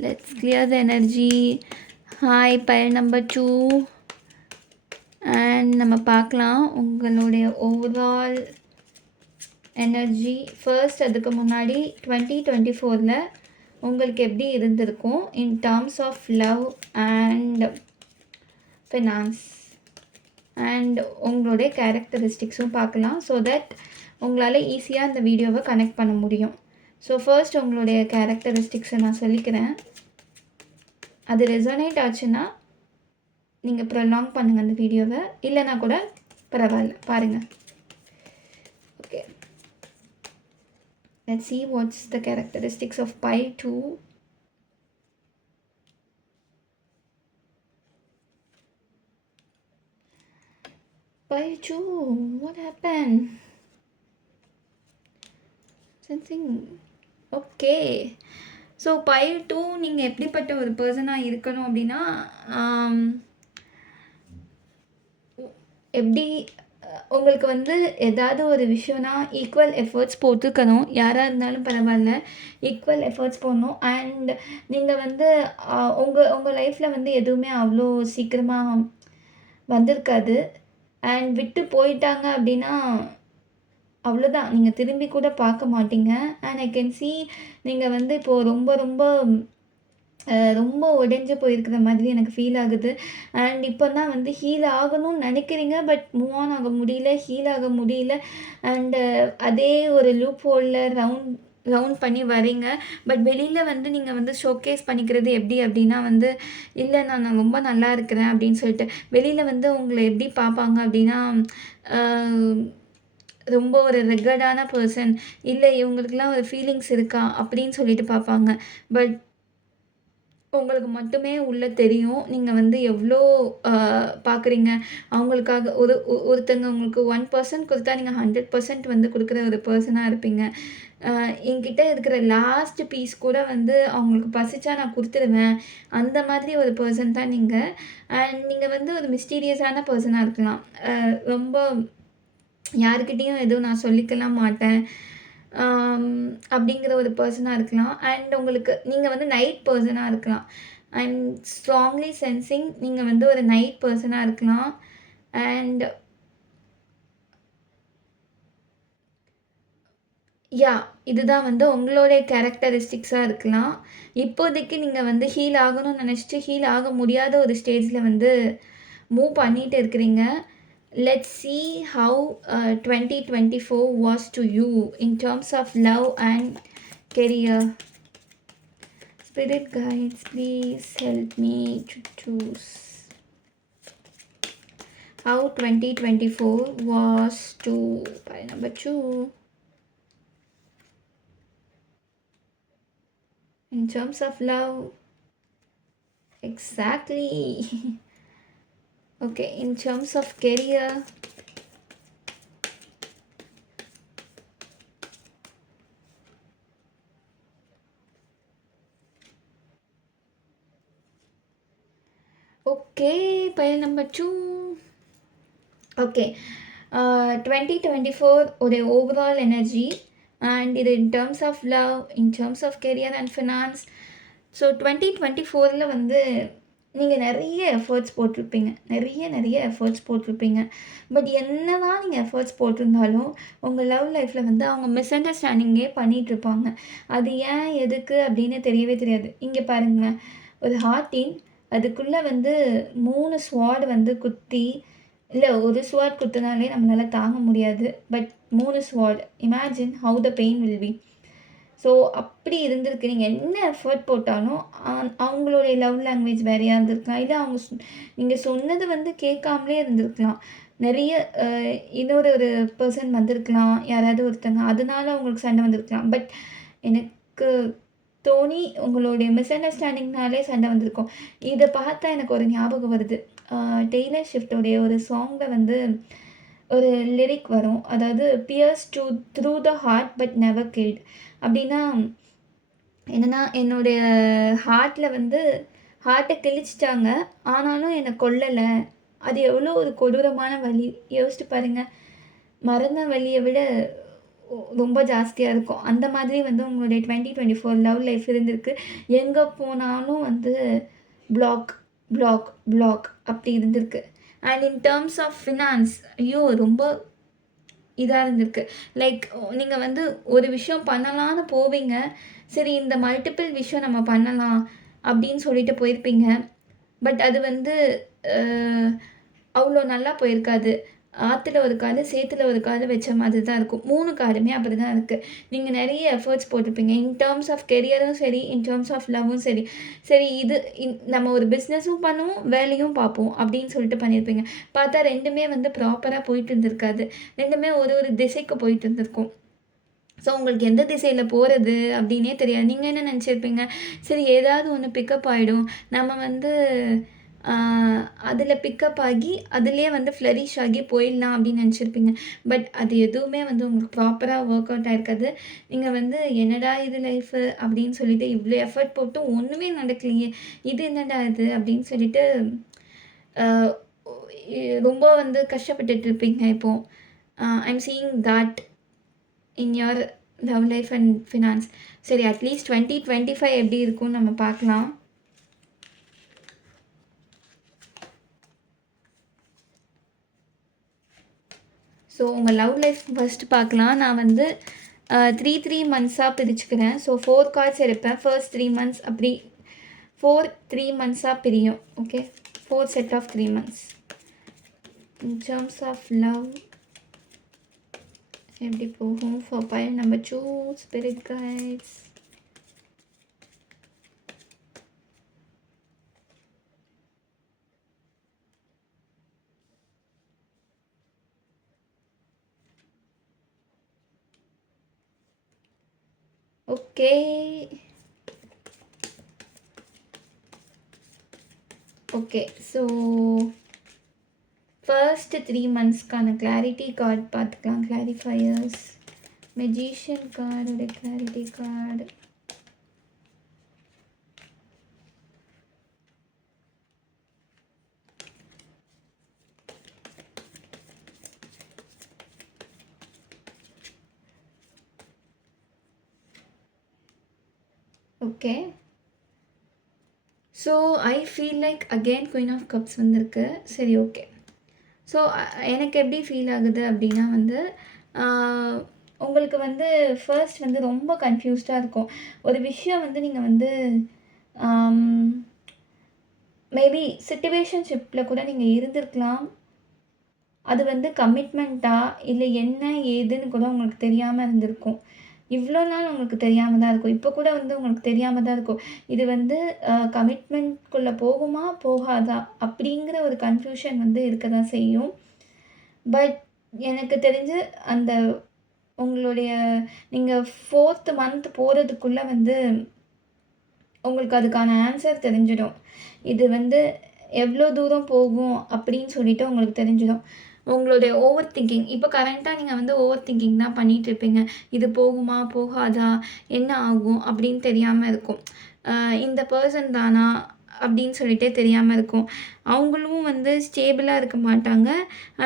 let's clear the energy. Hi pile number 2. And நம்ம பார்க்கலாம் உங்களுடைய ஓவரால் எனர்ஜி. ஃபர்ஸ்ட் அதுக்கு முன்னாடி 2024 உங்களுக்கு எப்படி இருந்திருக்கும் in terms of love and finance. And உங்களுடைய கேரக்டரிஸ்டிக்ஸும் பார்க்கலாம், ஸோ தட் உங்களால் ஈஸியாக இந்த வீடியோவை கனெக்ட் பண்ண முடியும். ஸோ ஃபர்ஸ்ட் உங்களுடைய கேரக்டரிஸ்டிக்ஸை நான் சொல்லிக்கிறேன். அது ரெசனேட் ஆச்சுன்னா நீங்கள் ப்ரொலாங் பண்ணுங்கள் அந்த வீடியோவை, இல்லைனா கூட பரவாயில்ல, பாருங்கள். Okay, let's see what's the characteristics of pile 2. Pile 2, what happened? Something. Okay, so pile 2 நீங்கள் எப்படிப்பட்ட ஒரு பர்சனாக இருக்கணும் அப்படின்னா, எப்படி உங்களுக்கு வந்து ஏதாவது ஒரு விஷயம்னா ஈக்குவல் எஃபர்ட்ஸ் போட்டுக்கணும். யாராக இருந்தாலும் பரவாயில்ல, ஈக்குவல் எஃபர்ட்ஸ் போடணும். அண்ட் நீங்கள் வந்து உங்கள் லைஃப்பில் வந்து எதுவுமே அவ்வளோ சீக்கிரமாக வந்திருக்காது. அண்ட் விட்டு போயிட்டாங்க அப்படின்னா அவ்வளோதான், நீங்கள் திரும்பி கூட பார்க்க மாட்டீங்க. அண்ட் ஐ கேன் சி நீங்கள் வந்து இப்போது ரொம்ப உடைஞ்சு போயிருக்கிற மாதிரி எனக்கு ஃபீல் ஆகுது. அண்ட் இப்போ தான் வந்து ஹீல் ஆகணும்னு நினைக்கிறீங்க, பட் மூவ் ஆன் ஆக முடியல, ஹீல் ஆக முடியல. அண்டு அதே ஒரு லூப் ஹோலில் ரவுண்ட் பண்ணி வரீங்க. பட் வெளியில் வந்து நீங்கள் வந்து ஷோகேஸ் பண்ணிக்கிறது எப்படி அப்படின்னா வந்து, இல்லை நான் ரொம்ப நல்லா இருக்கிறேன் அப்படின்னு சொல்லிட்டு வெளியில் வந்து உங்களை எப்படி பார்ப்பாங்க அப்படின்னா, ரொம்ப ஒரு ரெகர்டான பர்சன், இல்லை இவங்களுக்குலாம் ஒரு ஃபீலிங்ஸ் இருக்கா அப்படின்னு சொல்லிட்டு பார்ப்பாங்க. பட் உங்களுக்கு மட்டுமே உள்ள தெரியும். நீங்க வந்து எவ்ளோ அ பார்க்குறீங்க. அவங்களுக்காக ஒருத்தங்க உங்களுக்கு 1% குடுத்தா, நீங்க 100% வந்து குடுக்குற ஒரு பெர்சனா இருப்பீங்க. என்கிட்ட இருக்கிற லாஸ்ட் பீஸ் கூட வந்து அவங்களுக்கு பசிச்சா நான் குடுத்துருவேன். அந்த மாதிரி ஒரு பெர்சன் தான் நீங்க. அண்ட் நீங்க வந்து ஒரு மிஸ்டீரியஸான பெர்சனா இருக்கலாம். ரொம்ப யார்கிட்டயும் எதுவும் நான் சொல்லிக்கலாம் மாட்டேன். ஆம், அப்படிங்கிற ஒரு பெர்சனா இருக்கலாம். அண்ட் உங்களுக்கு நீங்க வந்து நைட் பெர்சனா இருக்கலாம். ஐ அம் ஸ்ட்ராங்லி சென்சிங் நீங்க வந்து ஒரு நைட் பெர்சனா இருக்கலாம். அண்ட் இதுதான் வந்து உங்களுடைய கேரக்டரிஸ்டிக்ஸா இருக்கலாம். இப்போதைக்கு நீங்க வந்து ஹீல் ஆகணும்னு நெனச்சுட்டு, ஹீல் ஆக முடியாத ஒரு ஸ்டேஜ்ல வந்து மூவ் பண்ணிட்டு இருக்கிறீங்க. Let's see how 2024 was to you in terms of love and career. Spirit guides, please help me to choose how 2024 was to by number 2 in terms of love. Exactly. Okay, in terms of career. Okay, pile number 2. Okay, 2024 ஒரு overall energy and இது in terms of love, in terms of career and finance. So 2024ல் வந்து நீங்கள் நிறைய efforts போட்டிருப்பீங்க. நிறைய efforts போட்டிருப்பீங்க. But என்னதான் நீங்கள் எஃபர்ட்ஸ் போட்டிருந்தாலும் உங்கள் லவ் லைஃப்பில் வந்து அவங்க மிஸ் அண்டர்ஸ்டாண்டிங்கே பண்ணிகிட்ருப்பாங்க. அது ஏன் எதுக்கு அப்படின்னு தெரியவே தெரியாது. இங்கே பாருங்களேன், ஒரு ஹார்ட்டின் அதுக்குள்ளே வந்து 3 ஸ்வாட் வந்து குத்தி, இல்லை ஒரு ஸ்வாட் குத்துனாலே நம்மளால தாங்க முடியாது. But 3 sword, imagine how the pain will be. So அப்படி இருந்திருக்கு. நீங்கள் என்ன எஃபர்ட் போட்டாலும் அவங்களுடைய லவ் லாங்குவேஜ் வேறையாக இருந்திருக்கலாம். இல்லை அவங்க நீங்கள் சொன்னது வந்து கேட்காமலே இருந்திருக்கலாம். நிறைய இன்னொரு ஒரு பர்சன் வந்திருக்கலாம், யாராவது ஒருத்தங்க. அதனால அவங்களுக்கு சண்டை வந்திருக்கலாம். பட் எனக்கு தோணி உங்களுடைய மிஸ் அண்டர்ஸ்டாண்டிங்னாலே சண்டை வந்திருக்கும். இதை பார்த்தா எனக்கு ஒரு ஞாபகம் வருது. டெய்லர் ஷிஃப்டோடைய ஒரு சாங்கில் வந்து ஒரு லிரிக் வரும். அதாவது pierced through the heart but never killed. அப்படின்னா என்னென்னா, என்னுடைய ஹார்ட்டில் வந்து ஹார்ட்டை கிழிச்சிட்டாங்க, ஆனாலும் என்னை கொல்லலை. அது எவ்வளோ ஒரு கொடூரமான வலி யோசிச்சு பாருங்கள். மரண வலியை விட ரொம்ப ஜாஸ்தியாக இருக்கும். அந்த மாதிரி வந்து உங்களுடைய 2024 லவ் லைஃப் இருந்திருக்கு. எங்கே போனாலும் வந்து பிளாக் பிளாக் பிளாக் அப்படி இருந்திருக்கு. And in terms of finance, ஐயோ ரொம்ப இதாக இருந்திருக்கு. லைக் நீங்கள் வந்து ஒரு விஷயம் பண்ணலான்னு போவீங்க. சரி, இந்த மல்டிபிள் விஷயம் நம்ம பண்ணலாம் அப்படின்னு சொல்லிட்டு போயிருப்பீங்க. பட் அது வந்து அவ்வளோ நல்லா போயிருக்காது. ஆற்றுல ஒரு கால் சேத்துல ஒரு கால் வச்ச மாதிரி தான் இருக்கும். 3 காலுமே அப்படி தான் இருக்குது. நீங்கள் நிறைய எஃபர்ட்ஸ் போட்டிருப்பீங்க. இன் டேர்ம்ஸ் ஆஃப் கெரியரும் சரி, இன் டேர்ம்ஸ் ஆஃப் லவ்வும் சரி. சரி, இது நம்ம ஒரு பிஸ்னஸும் பண்ணுவோம், வேலையும் பார்ப்போம் அப்படின்னு சொல்லிட்டு பண்ணியிருப்பீங்க. பார்த்தா 2மே வந்து ப்ராப்பராக போயிட்டு இருந்திருக்காது. 2மே ஒரு திசைக்கு போயிட்டு இருந்திருக்கும். ஸோ உங்களுக்கு எந்த திசையில் போகிறது அப்படின்னே தெரியாது. நீங்கள் என்ன நினச்சிருப்பீங்க, சரி ஏதாவது ஒன்று பிக்கப் ஆகிடும், நம்ம வந்து அதில் பிக்கப் ஆகி அதிலே வந்து ஃப்ளரிஷ் ஆகி போயிடலாம் அப்படின்னு நினச்சிருப்பீங்க. பட் அது எதுவுமே வந்து உங்களுக்கு ப்ராப்பராக ஒர்க் அவுட் ஆயிருக்காது. நீங்கள் வந்து என்னடா இது லைஃபு அப்படின்னு சொல்லிட்டு இவ்வளோ எஃபர்ட் போட்டும் ஒன்றுமே நடக்கலையே, இது என்னடா இது அப்படின்னு சொல்லிட்டு ரொம்ப வந்து கஷ்டப்பட்டுட்டு இருப்பீங்க இப்போது. ஐ am seeing that in your love life and finance. சரி, அட்லீஸ்ட் 2025 எப்படி இருக்கும்னு நம்ம பார்க்கலாம். ஸோ உங்கள் லவ் லைஃப் ஃபஸ்ட்டு பார்க்கலாம். நான் வந்து 3 மந்த்ஸாக பிரிச்சுக்கிறேன். ஸோ 4 கார்ட்ஸ் எடுப்பேன். ஃபர்ஸ்ட் 3 மந்த்ஸ் அப்படி 3 மந்த்ஸாக பிரியும். Okay, 4 set of 3 months. In terms of love எப்படி போகும்? For pile number 2, spirit guides. Okay, okay. So first 3 மந்த்ஸ்க்கான கிளாரிட்டி கார்டு பார்த்துக்கலாம். கிளாரிஃபையர்ஸ், மெஜிஷியன் கார்டோட clarity card. Okay. So I feel like again queen of cups வந்திருக்கு. சரி, okay. So எனக்கு எப்படி feel ஆகுது அப்படின்னா வந்து உங்களுக்கு வந்து ஃபர்ஸ்ட் வந்து ரொம்ப கன்ஃபியூஸ்டாக இருக்கும். ஒரு விஷயம் வந்து நீங்கள் வந்து மேபி சிச்சுவேஷன்ஷிப்பில் கூட நீங்கள் இருந்திருக்கலாம். அது வந்து கமிட்மெண்ட்டா இல்லை என்ன ஏதுன்னு கூட உங்களுக்கு தெரியாமல் இருந்திருக்கும். இவ்வளோ நாள் உங்களுக்கு தெரியாமல் தான் இருக்கும். இப்போ கூட வந்து உங்களுக்கு தெரியாமல் தான் இருக்கும். இது வந்து கமிட்மெண்ட்குள்ளே போகுமா போகாதா அப்படிங்கிற ஒரு கன்ஃப்யூஷன் வந்து இருக்க தான் செய்யும். பட் எனக்கு தெரிஞ்சு அந்த உங்களுடைய நீங்கள் 4th மந்த் போகிறதுக்குள்ளே வந்து உங்களுக்கு அதுக்கான ஆன்சர் தெரிஞ்சிடும். இது வந்து எவ்வளோ தூரம் போகும் அப்படின்னு சொல்லிட்டு உங்களுக்கு தெரிஞ்சிடும். உங்களுடைய ஓவர் திங்கிங் இப்போ கரண்ட்டாக நீங்கள் வந்து ஓவர் திங்கிங் தான் பண்ணிகிட்ருப்பீங்க. இது போகுமா போகாதா என்ன ஆகும் அப்படின்னு தெரியாமல் இருக்கும். இந்த பர்சன் தானா அப்படின்னு சொல்லிட்டே தெரியாமல் இருக்கும். அவங்களும் வந்து ஸ்டேபிளாக இருக்க மாட்டாங்க.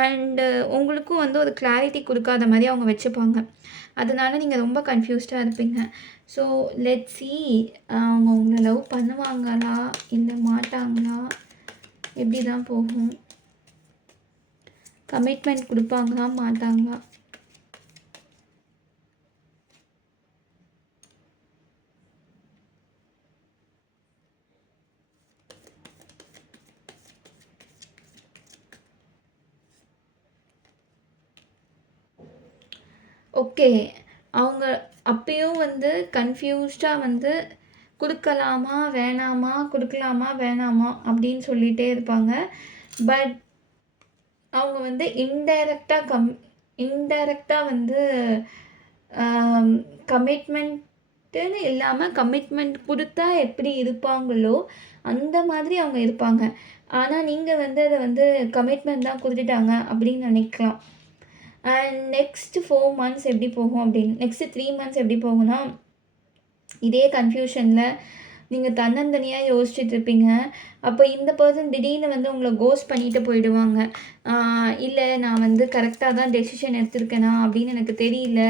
அண்டு உங்களுக்கும் வந்து ஒரு கிளாரிட்டி கொடுக்காத மாதிரி அவங்க வச்சுப்பாங்க. அதனால நீங்கள் ரொம்ப கன்ஃபியூஸ்டாக இருப்பீங்க. ஸோ லெட்ஸ் சி அவங்க உங்களை லவ் பண்ணுவாங்களா இல்லை மாட்டாங்களா, எப்படி தான் போகும், கமிட்மெண்ட் கொடுப்பாங்களா மாட்டாங்களா. ஓகே. அவங்க அப்பயும் வந்து கன்ஃபியூஸ்டாக வந்து கொடுக்கலாமா வேணாமா, கொடுக்கலாமா வேணாமா அப்படின்னு சொல்லிகிட்டே இருப்பாங்க. பட் அவங்க வந்து இன்டைரக்டாக வந்து கமிட்மெண்ட்டுன்னு இல்லாமல் கமிட்மெண்ட் கொடுத்தா எப்படி இருப்பாங்களோ அந்த மாதிரி அவங்க இருப்பாங்க. ஆனால் நீங்கள் வந்து அதை வந்து கமிட்மெண்ட் தான் கொடுத்துட்டாங்க அப்படின்னு நினைக்கலாம். அண்ட் நெக்ஸ்ட் 4 மந்த்ஸ் எப்படி போகும் அப்படின்னு, நெக்ஸ்ட்டு 3 மந்த்ஸ் எப்படி போகும்னா இதே கன்ஃபியூஷனில் நீங்கள் தன்னந்தனியாக யோசிச்சுட்ருப்பீங்க. அப்போ இந்த பர்சன் திடீர்னு வந்து உங்களை கோஸ்ட் பண்ணிட்டு போயிடுவாங்க. இல்லை நான் வந்து கரெக்டாக தான் டெசிஷன் எடுத்திருக்கேனா அப்படின்னு எனக்கு தெரியல,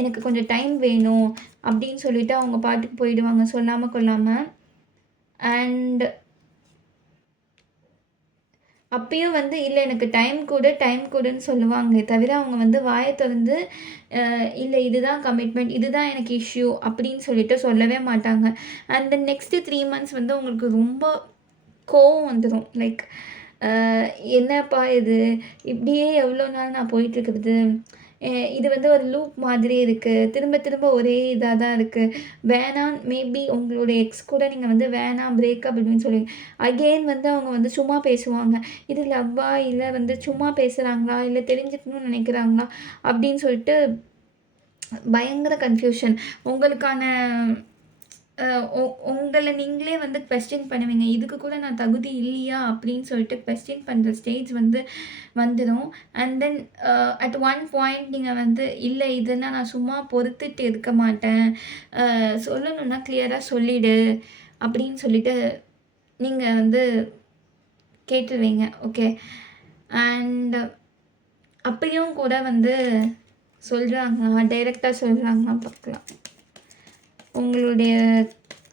எனக்கு கொஞ்சம் டைம் வேணும் அப்படின்னு சொல்லிவிட்டு அவங்க பாட்டுக்கு போயிடுவாங்க சொல்லாமல் கொள்ளாமல். அண்ட் அப்பயும் வந்து இல்லை எனக்கு டைம் கொடுன்னு சொல்லுவாங்களே தவிர அவங்க வந்து வாயை திறந்து இல்லை இதுதான் கமிட்மெண்ட், இதுதான் எனக்கு இஷ்யூ அப்படின்னு சொல்லிட்டு சொல்லவே மாட்டாங்க. அண்ட் தென் நெக்ஸ்ட்டு 3 மந்த்ஸ் வந்து உங்களுக்கு ரொம்ப கோவம் வந்துடும். லைக் என்னப்பா இது, இப்படியே எவ்வளோ நாள் நான் போயிட்டுருக்குறது, இது வந்து ஒரு லூப் மாதிரி இருக்குது, திரும்ப திரும்ப ஒரே இதாக தான் இருக்குது, வேணாம். மேபி உங்களுடைய எக்ஸ் கூட நீங்கள் வந்து வேணாம் பிரேக்கப் அப்படின்னு சொல்லி அகெயின் வந்து அவங்க வந்து சும்மா பேசுவாங்க. இது லவ்வா இல்லை வந்து சும்மா பேசுகிறாங்களா இல்லை தெரிஞ்சுக்கணும்னு நினைக்கிறாங்களா அப்படின்னு சொல்லிட்டு பயங்கர கன்ஃபியூஷன். உங்களுக்கான உங்களை நீங்களே வந்து கொஸ்டின் பண்ணுவீங்க. இதுக்கு கூட நான் தகுதி இல்லையா அப்படின்னு சொல்லிட்டு கொஸ்டின் பண்ணுற ஸ்டேஜ் வந்து வந்துடும். And then at one point நீங்கள் வந்து இல்லை இதெல்லாம் நான் சும்மா பொறுத்துட்டு இருக்க மாட்டேன், சொல்லணுன்னா கிளியராக சொல்லிவிடு அப்படின்னு சொல்லிட்டு நீங்கள் வந்து கேட்டுருவீங்க. ஓகே. அண்ட் அப்பயும் கூட வந்து சொல்கிறாங்களா, டைரெக்டாக சொல்கிறாங்களா பார்க்கலாம். உங்களுடைய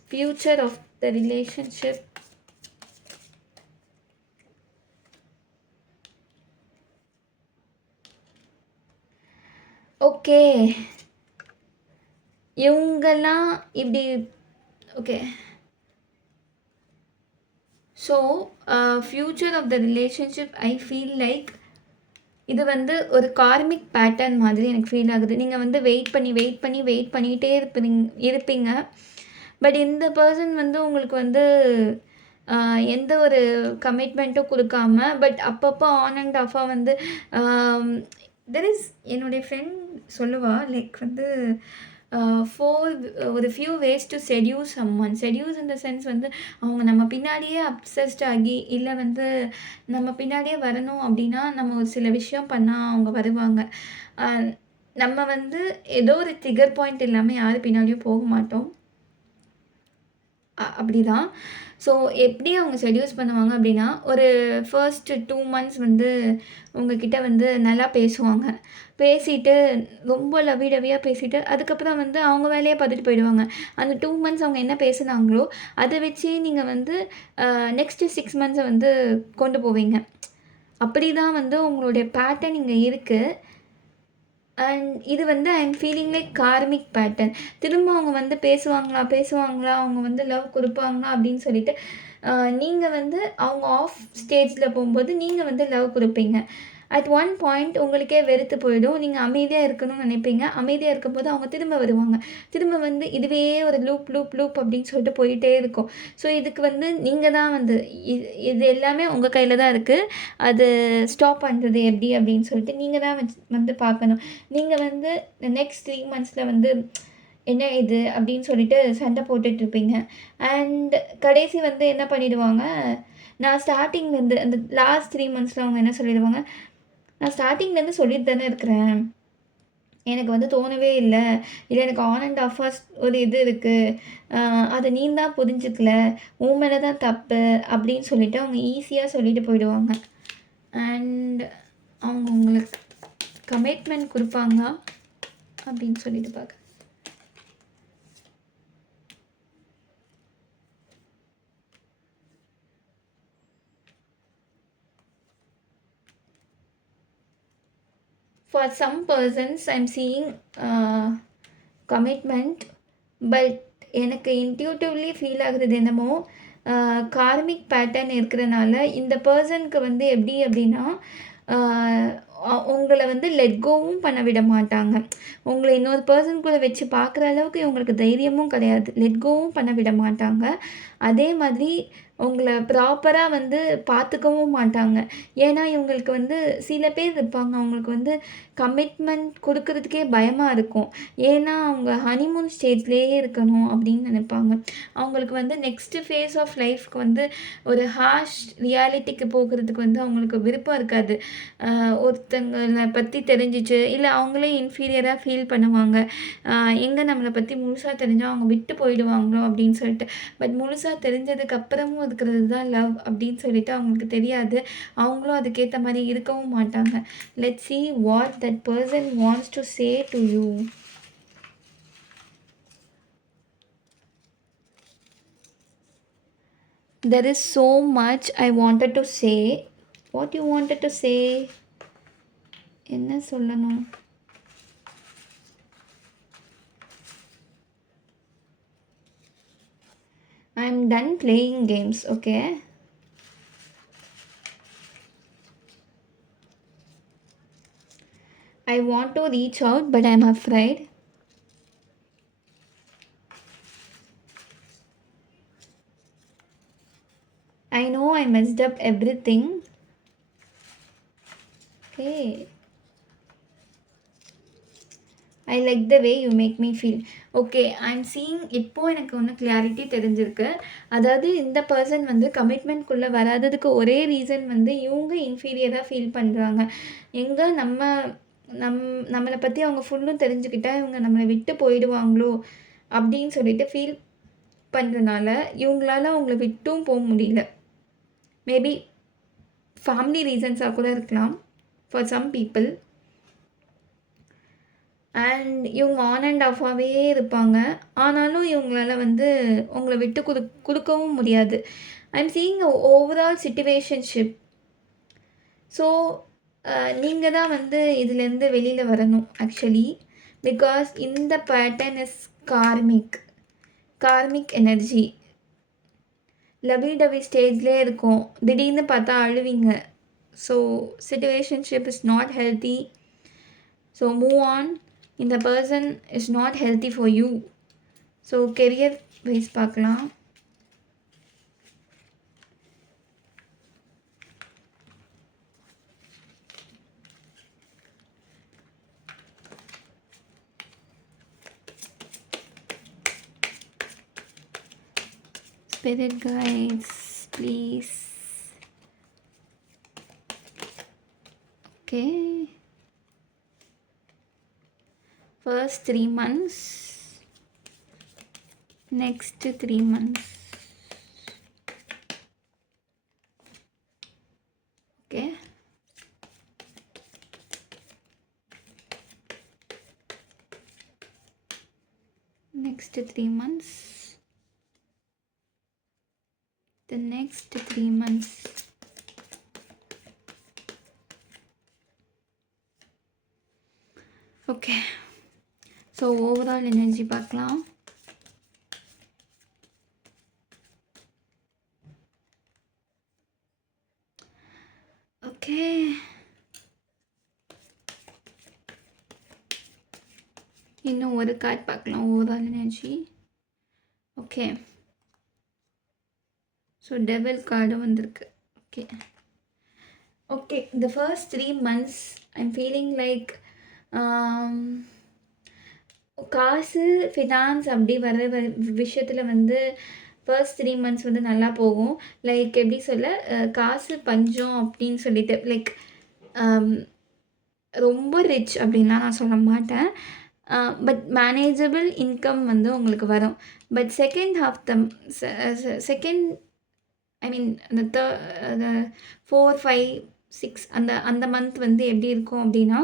future of the relationship okay. இவங்கெல்லாம் இப்படி okay. So future of the relationship I feel like இது வந்து ஒரு கார்மிக் பேட்டர்ன் மாதிரி எனக்கு ஃபீல் ஆகுது. நீங்கள் வந்து வெயிட் பண்ணிகிட்டே இருப்பீங்க. பட் இந்த பர்சன் வந்து உங்களுக்கு வந்து எந்த ஒரு கமிட்மெண்ட்டும் கொடுக்காம பட் அப்பப்போ ஆன் அண்ட் ஆஃபாக வந்து என்னுடைய ஃப்ரெண்ட் சொல்லுவாள் லைக் வந்து ஃபோர் ஒரு few ways to seduce someone. Seduce in the sense வந்து அவங்க நம்ம பின்னாடியே அப்சஸ்ட் ஆகி, இல்லை வந்து நம்ம பின்னாடியே வரணும் அப்படின்னா, நம்ம ஒரு சில விஷயம் பண்ணால் அவங்க வருவாங்க. அ நம்ம வந்து ஏதோ ஒரு ட்ரிகர் பாயிண்ட் இல்லாம யார் பின்னாடியும் போக மாட்டோம். அப்படிதான். ஸோ எப்படி அவங்க செடியூஸ் பண்ணுவாங்க அப்படின்னா, ஒரு ஃபர்ஸ்ட்டு 2 மந்த்ஸ் வந்து உங்ககிட்ட வந்து நல்லா பேசுவாங்க. பேசிட்டு ரொம்ப லவ்வி டவியா பேசிட்டு, அதுக்கப்புறம் வந்து அவங்க வேலைய பார்த்துட்டு போயிடுவாங்க. அந்த 2 மந்த்ஸ் அவங்க என்ன பேசுனாங்களோ, அத வச்சே நீங்க வந்து நெக்ஸ்ட்டு 6 மந்த்ஸ வந்து கொண்டு போவீங்க. அப்படிதான் வந்து உங்களுடைய பேட்டர்ன் இங்க இருக்கு. அண்ட் இது வந்து I am feeling like karmic pattern. திரும்ப அவங்க வந்து பேசுவாங்களா பேசுவாங்களா, அவங்க வந்து லவ் குடுப்பாங்களா அப்படின்னு சொல்லிட்டு, நீங்க வந்து அவங்க ஆஃப் ஸ்டேஜ்ல போம்போது, நீங்க வந்து லவ் குடுப்பீங்க. அட் ஒன் பாயிண்ட் உங்களுக்கே வெறுத்து போயிடும். நீங்க அமைதியா இருக்கணும்னு நினைப்பீங்க. அமைதியா இருக்கும்போது அவங்க திரும்ப வருவாங்க. திரும்ப வந்து இதுவே ஒரு லூப், லூப், லூப் அப்படின்னு சொல்லிட்டு போயிட்டே இருக்கும். ஸோ இதுக்கு வந்து நீங்க தான் வந்து இது எல்லாமே உங்க கையில தான் இருக்கு. அது ஸ்டாப் பண்றது எப்படி அப்படின்னு சொல்லிட்டு நீங்க தான் வந்து பார்க்கணும். நீங்க வந்து நெக்ஸ்ட் 3 மந்த்ஸ்ல வந்து என்ன இது அப்படின்னு சொல்லிட்டு சண்டை போட்டுட்ருப்பீங்க. அண்ட் கடைசி வந்து என்ன பண்ணிடுவாங்க, நான் ஸ்டார்ட்டிங்லேருந்து அந்த லாஸ்ட் 3 மந்த்ஸ்ல அவங்க என்ன சொல்லிடுவாங்க, நான் ஸ்டார்ட்டிங்லேருந்து சொல்லிட்டு தானே இருக்கிறேன். எனக்கு வந்து தோணவே இல்ல. இல்ல எனக்கு ஆன் அண்ட் ஆஃபா ஒரு இது இருக்கு. அத நீ தான் புரிஞ்சுக்கல. உன் மேல தான் தப்பு அப்படின்னு சொல்லிட்டு அவங்க ஈஸியா சொல்லிட்டு போயிடுவாங்க. அண்ட் அவங்க உங்களுக்கு கமிட்மெண்ட் குடுப்பாங்களா? அப்படின்னு சொல்லிட்டு பார்க்குறேன். For some persons I'm seeing commitment, but எனக்கு இன்ட்யூட்டிவ்லி ஃபீல் ஆகுறது என்னமோ கார்மிக் பேட்டர்ன் இருக்கிறனால இந்த பர்சனுக்கு வந்து எப்படி அப்படின்னா உங்களை வந்து லெட் கோவும் பண்ண விட மாட்டாங்க. உங்களை இன்னொரு பர்சன் கூட வச்சு பார்க்குற அளவுக்கு இவங்களுக்கு தைரியமும் கிடையாது. லெட் கோவும் பண்ண விட மாட்டாங்க. அதே மாதிரி உங்களை ப்ராப்பராக வந்து பார்த்துக்கவும் மாட்டாங்க. ஏன்னா இவங்களுக்கு வந்து சில பேர் இருப்பாங்க, அவங்களுக்கு வந்து கமிட்மெண்ட் கொடுக்கறதுக்கே பயமாக இருக்கும். ஏன்னா அவங்க ஹனிமூன் ஸ்டேஜ்லேயே இருக்கணும் அப்படின்னு நினைப்பாங்க. அவங்களுக்கு வந்து நெக்ஸ்ட்டு ஃபேஸ் ஆஃப் லைஃப்க்கு வந்து ஒரு ஹார்ஷ் ரியாலிட்டிக்கு போகிறதுக்கு வந்து அவங்களுக்கு விருப்பம் இருக்காது. ஒருத்தங்கள பற்றி தெரிஞ்சிச்சு, இல்லை அவங்களே இன்ஃபீரியராக ஃபீல் பண்ணுவாங்க. எங்கே நம்மளை பற்றி முழுசாக தெரிஞ்சால் அவங்க விட்டு போயிடுவாங்களோ அப்படின்னு சொல்லிட்டு. பட் முழுசாக தெரிஞ்சதுக்கு அப்புறமும் இருக்கிறது தான் லவ் அப்படின்னு சொல்லிட்டு அவங்களுக்கு தெரியாது. அவங்களும் அதுக்கேற்ற மாதிரி இருக்கவும் மாட்டாங்க. Let's see what that person wants to say to you. There is so much I wanted to say. What you wanted to say? என்ன சொல்லணும்? I'm done playing games, okay? I want to reach out, but I'm afraid. I know I messed up everything. Okay. I like the way you make me feel. Okay, I am seeing இப்போது எனக்கு ஒன்று clarity தெரிஞ்சிருக்கு. அதாவது இந்த person வந்து கமிட்மெண்ட்குள்ளே வராததுக்கு ஒரே reason வந்து இவங்க இன்ஃபீரியராக ஃபீல் பண்ணுறாங்க. எங்கே நம்மளை பற்றி அவங்க ஃபுல்லும் தெரிஞ்சுக்கிட்டா இவங்க நம்மளை விட்டு போயிடுவாங்களோ அப்படின்னு சொல்லிட்டு ஃபீல் பண்ணுறனால இவங்களால அவங்கள விட்டும் போக முடியல. மேபி ஃபேமிலி ரீசன்ஸாக கூட இருக்கலாம் ஃபார் சம் பீப்புள். அண்ட் இவங்க ஆன் அண்ட் ஆஃபாகவே இருப்பாங்க. ஆனாலும் இவங்களால வந்து உங்களை விட்டு கொடுக்கவும் முடியாது. I am seeing a overall situationship. So நீங்கள் தான் வந்து இதுலேருந்து வெளியில் வரணும் ஆக்சுவலி. பிகாஸ் இந்த pattern is karmic energy. Lovey dovey ஸ்டேஜ்லேயே இருக்கும், திடீர்னு பார்த்தா அழுவீங்க. So situationship is not healthy. So move on. இந்த person is not healthy for you. So career wise பார்க்கலாம். spirit guides, please. Okay. First 3 months. Next 3 months. Okay. Next 3 months. The next 3 months. Okay. So overall energy பார்க்கலாம். Okay. இன்னும் ஒரு card பார்க்கலாம். Overall energy. Okay. So devil card வந்திருக்கு. Okay. Okay, இந்த first 3 months I'm feeling like காசு finance அப்படி வர விஷயத்தில் வந்து ஃபர்ஸ்ட் 3 months வந்து நல்லா போகும். லைக் எப்படி சொல்ல, காசு பஞ்சம் அப்படின்னு சொல்லிட்டு லைக் ரொம்ப ரிச் அப்படின்லாம் நான் சொல்ல மாட்டேன். பட் மேனேஜபிள் இன்கம் வந்து உங்களுக்கு வரும். But second half second I mean அந்த 4, 5, 6 அந்த மந்த் வந்து எப்படி இருக்கும் அப்படின்னா,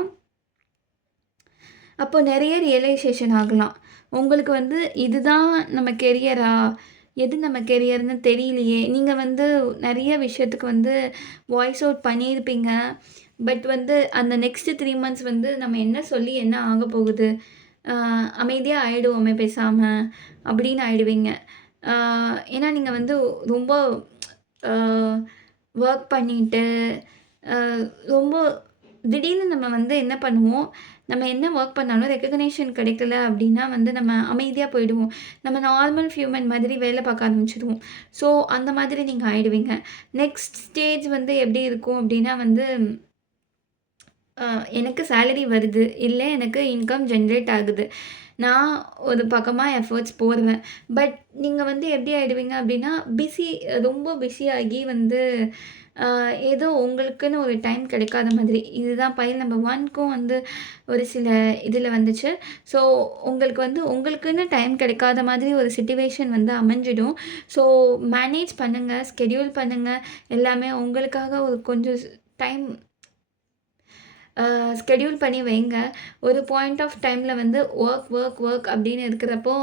அப்போ நிறைய ரியலைசேஷன் ஆகலாம். உங்களுக்கு வந்து இதுதான் நம்ம கெரியரா, எது நம்ம கெரியர்னு தெரியலையே. நீங்கள் வந்து நிறைய விஷயத்துக்கு வந்து வாய்ஸ் அவுட் பண்ணியிருப்பீங்க. பட் வந்து அந்த நெக்ஸ்ட் 3 months வந்து நம்ம என்ன சொல்லி என்ன ஆக போகுது, அமைதியாக ஆகிடுவோமே பேசாமல் அப்படின்னு ஆகிடுவீங்க. ஏன்னா நீங்கள் வந்து ரொம்ப ஒர்க் பண்ணிவிட்டு ரொம்ப திடீர்னு நம்ம வந்து என்ன பண்ணுவோம், நம்ம என்ன ஒர்க் பண்ணாலும் ரெக்கக்னேஷன் கிடைக்கல அப்படின்னா வந்து நம்ம அமைதியாக போயிடுவோம். நம்ம நார்மல் ஹியூமன் மாதிரி வேலை பார்க்க ஆரம்பிச்சிடுவோம். ஸோ அந்த மாதிரி நீங்கள் ஆகிடுவீங்க. நெக்ஸ்ட் ஸ்டேஜ் வந்து எப்படி இருக்கும் அப்படின்னா வந்து, எனக்கு சேலரி வருது, இல்லை எனக்கு இன்கம் ஜென்ரேட் ஆகுது, நான் ஒரு பக்கமாக எஃபர்ட்ஸ் போடுவேன். பட் நீங்கள் வந்து எப்படி ஆகிடுவீங்க அப்படின்னா, ரொம்ப பிஸியாகி வந்து ஏதோ உங்களுக்குன்னு ஒரு டைம் கிடைக்காத மாதிரி. இதுதான் பைல் நம்பர் 1க்கும் வந்து ஒரு சில இதில் வந்துச்சு. ஸோ உங்களுக்கு வந்து உங்களுக்குன்னு டைம் கிடைக்காத மாதிரி ஒரு சிச்சுவேஷன் வந்து அமைஞ்சிடும். ஸோ மேனேஜ் பண்ணுங்கள், ஸ்கெடியூல் பண்ணுங்கள், எல்லாமே உங்களுக்காக ஒரு கொஞ்சம் டைம் ஸ்கெடியூல் பண்ணி வைங்க. ஒரு பாயிண்ட் ஆஃப் டைமில் வந்து ஒர்க் அப்படின்னு இருக்கிறப்போ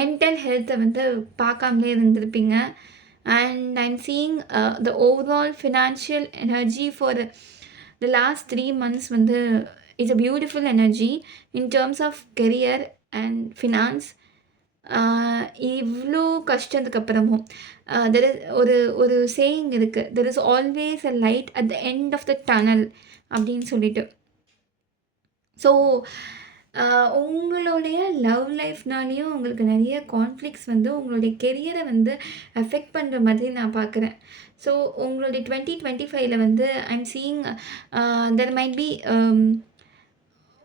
மென்டல் ஹெல்த்தை வந்து பார்க்காமலே இருந்திருப்பீங்க. And I'm seeing the overall financial energy for the last 3 months வந்து it's a beautiful energy in terms of career and finance. இவ்வளோ கஷ்டத்துக்கு அப்புறமும் தெர் இஸ் ஒரு சேயிங் இருக்குது, there is always a light at the end of the tunnel அப்படின்னு சொல்லிட்டு. So உங்களுடைய love லைஃப்னாலேயும் உங்களுக்கு நிறைய கான்ஃப்ளிக்ஸ் வந்து உங்களுடைய கெரியரை வந்து அஃபெக்ட் பண்ணுற மாதிரி நான் பார்க்குறேன். ஸோ உங்களுடைய 2025 வந்து I'm seeing there might be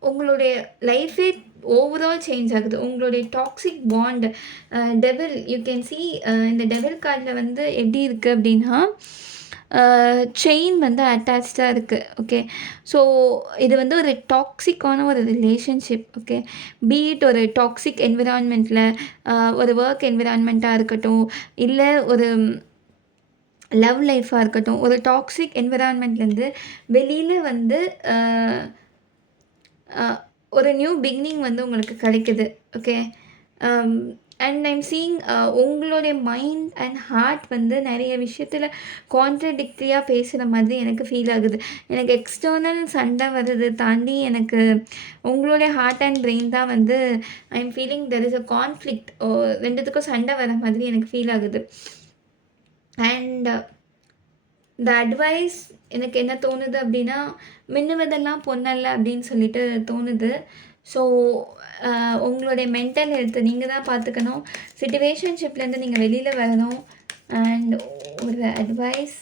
உங்களுடைய லைஃபே ஓவரால் சேஞ்ச் ஆகுது. உங்களுடைய toxic bond devil you can see இந்த டெவில் கார்டில் வந்து எப்படி இருக்குது அப்படின்னா, செயின் வந்து அட்டாச்சாக இருக்குது. ஓகே, ஸோ இது வந்து ஒரு டாக்ஸிக்கான ஒரு ரிலேஷன்ஷிப். ஓகே, பீட் ஒரு டாக்ஸிக் என்விரான்மெண்ட்டில் ஒரு ஒர்க் என்விரான்மெண்ட்டாக இருக்கட்டும், இல்லை ஒரு லவ் லைஃப்பாக இருக்கட்டும், ஒரு டாக்ஸிக் என்விரான்மெண்ட்லேருந்து வெளியில் வந்து ஒரு நியூ பிகினிங் வந்து உங்களுக்கு கிடைக்குது. ஓகே, அண்ட் ஐம் சீயிங் உங்களுடைய மைண்ட் அண்ட் ஹார்ட் வந்து நிறைய விஷயத்தில் கான்ட்ரடிக்டரியாக பேசுகிற மாதிரி எனக்கு ஃபீல் ஆகுது. எனக்கு எக்ஸ்டர்னல் சண்டை வர்றது தாண்டி எனக்கு உங்களுடைய ஹார்ட் அண்ட் பிரெயின் தான் வந்து I'm feeling there is a conflict. ரெண்டுத்துக்கும் சண்டை வர மாதிரி எனக்கு ஃபீல் ஆகுது. அண்ட் த அட்வைஸ் எனக்கு என்ன தோணுது அப்படின்னா, மின்னுவதெல்லாம் பொன்னல்ல அப்படின்னு சொல்லிட்டு தோணுது. ஸோ உங்களுடைய மென்டல் ஹெல்த்தை நீங்கள் தான் பார்த்துக்கணும். சிச்சுவேஷன்ஷிப்லேருந்து நீங்கள் வெளியில் வரணும். அண்ட் ஒரு அட்வைஸ்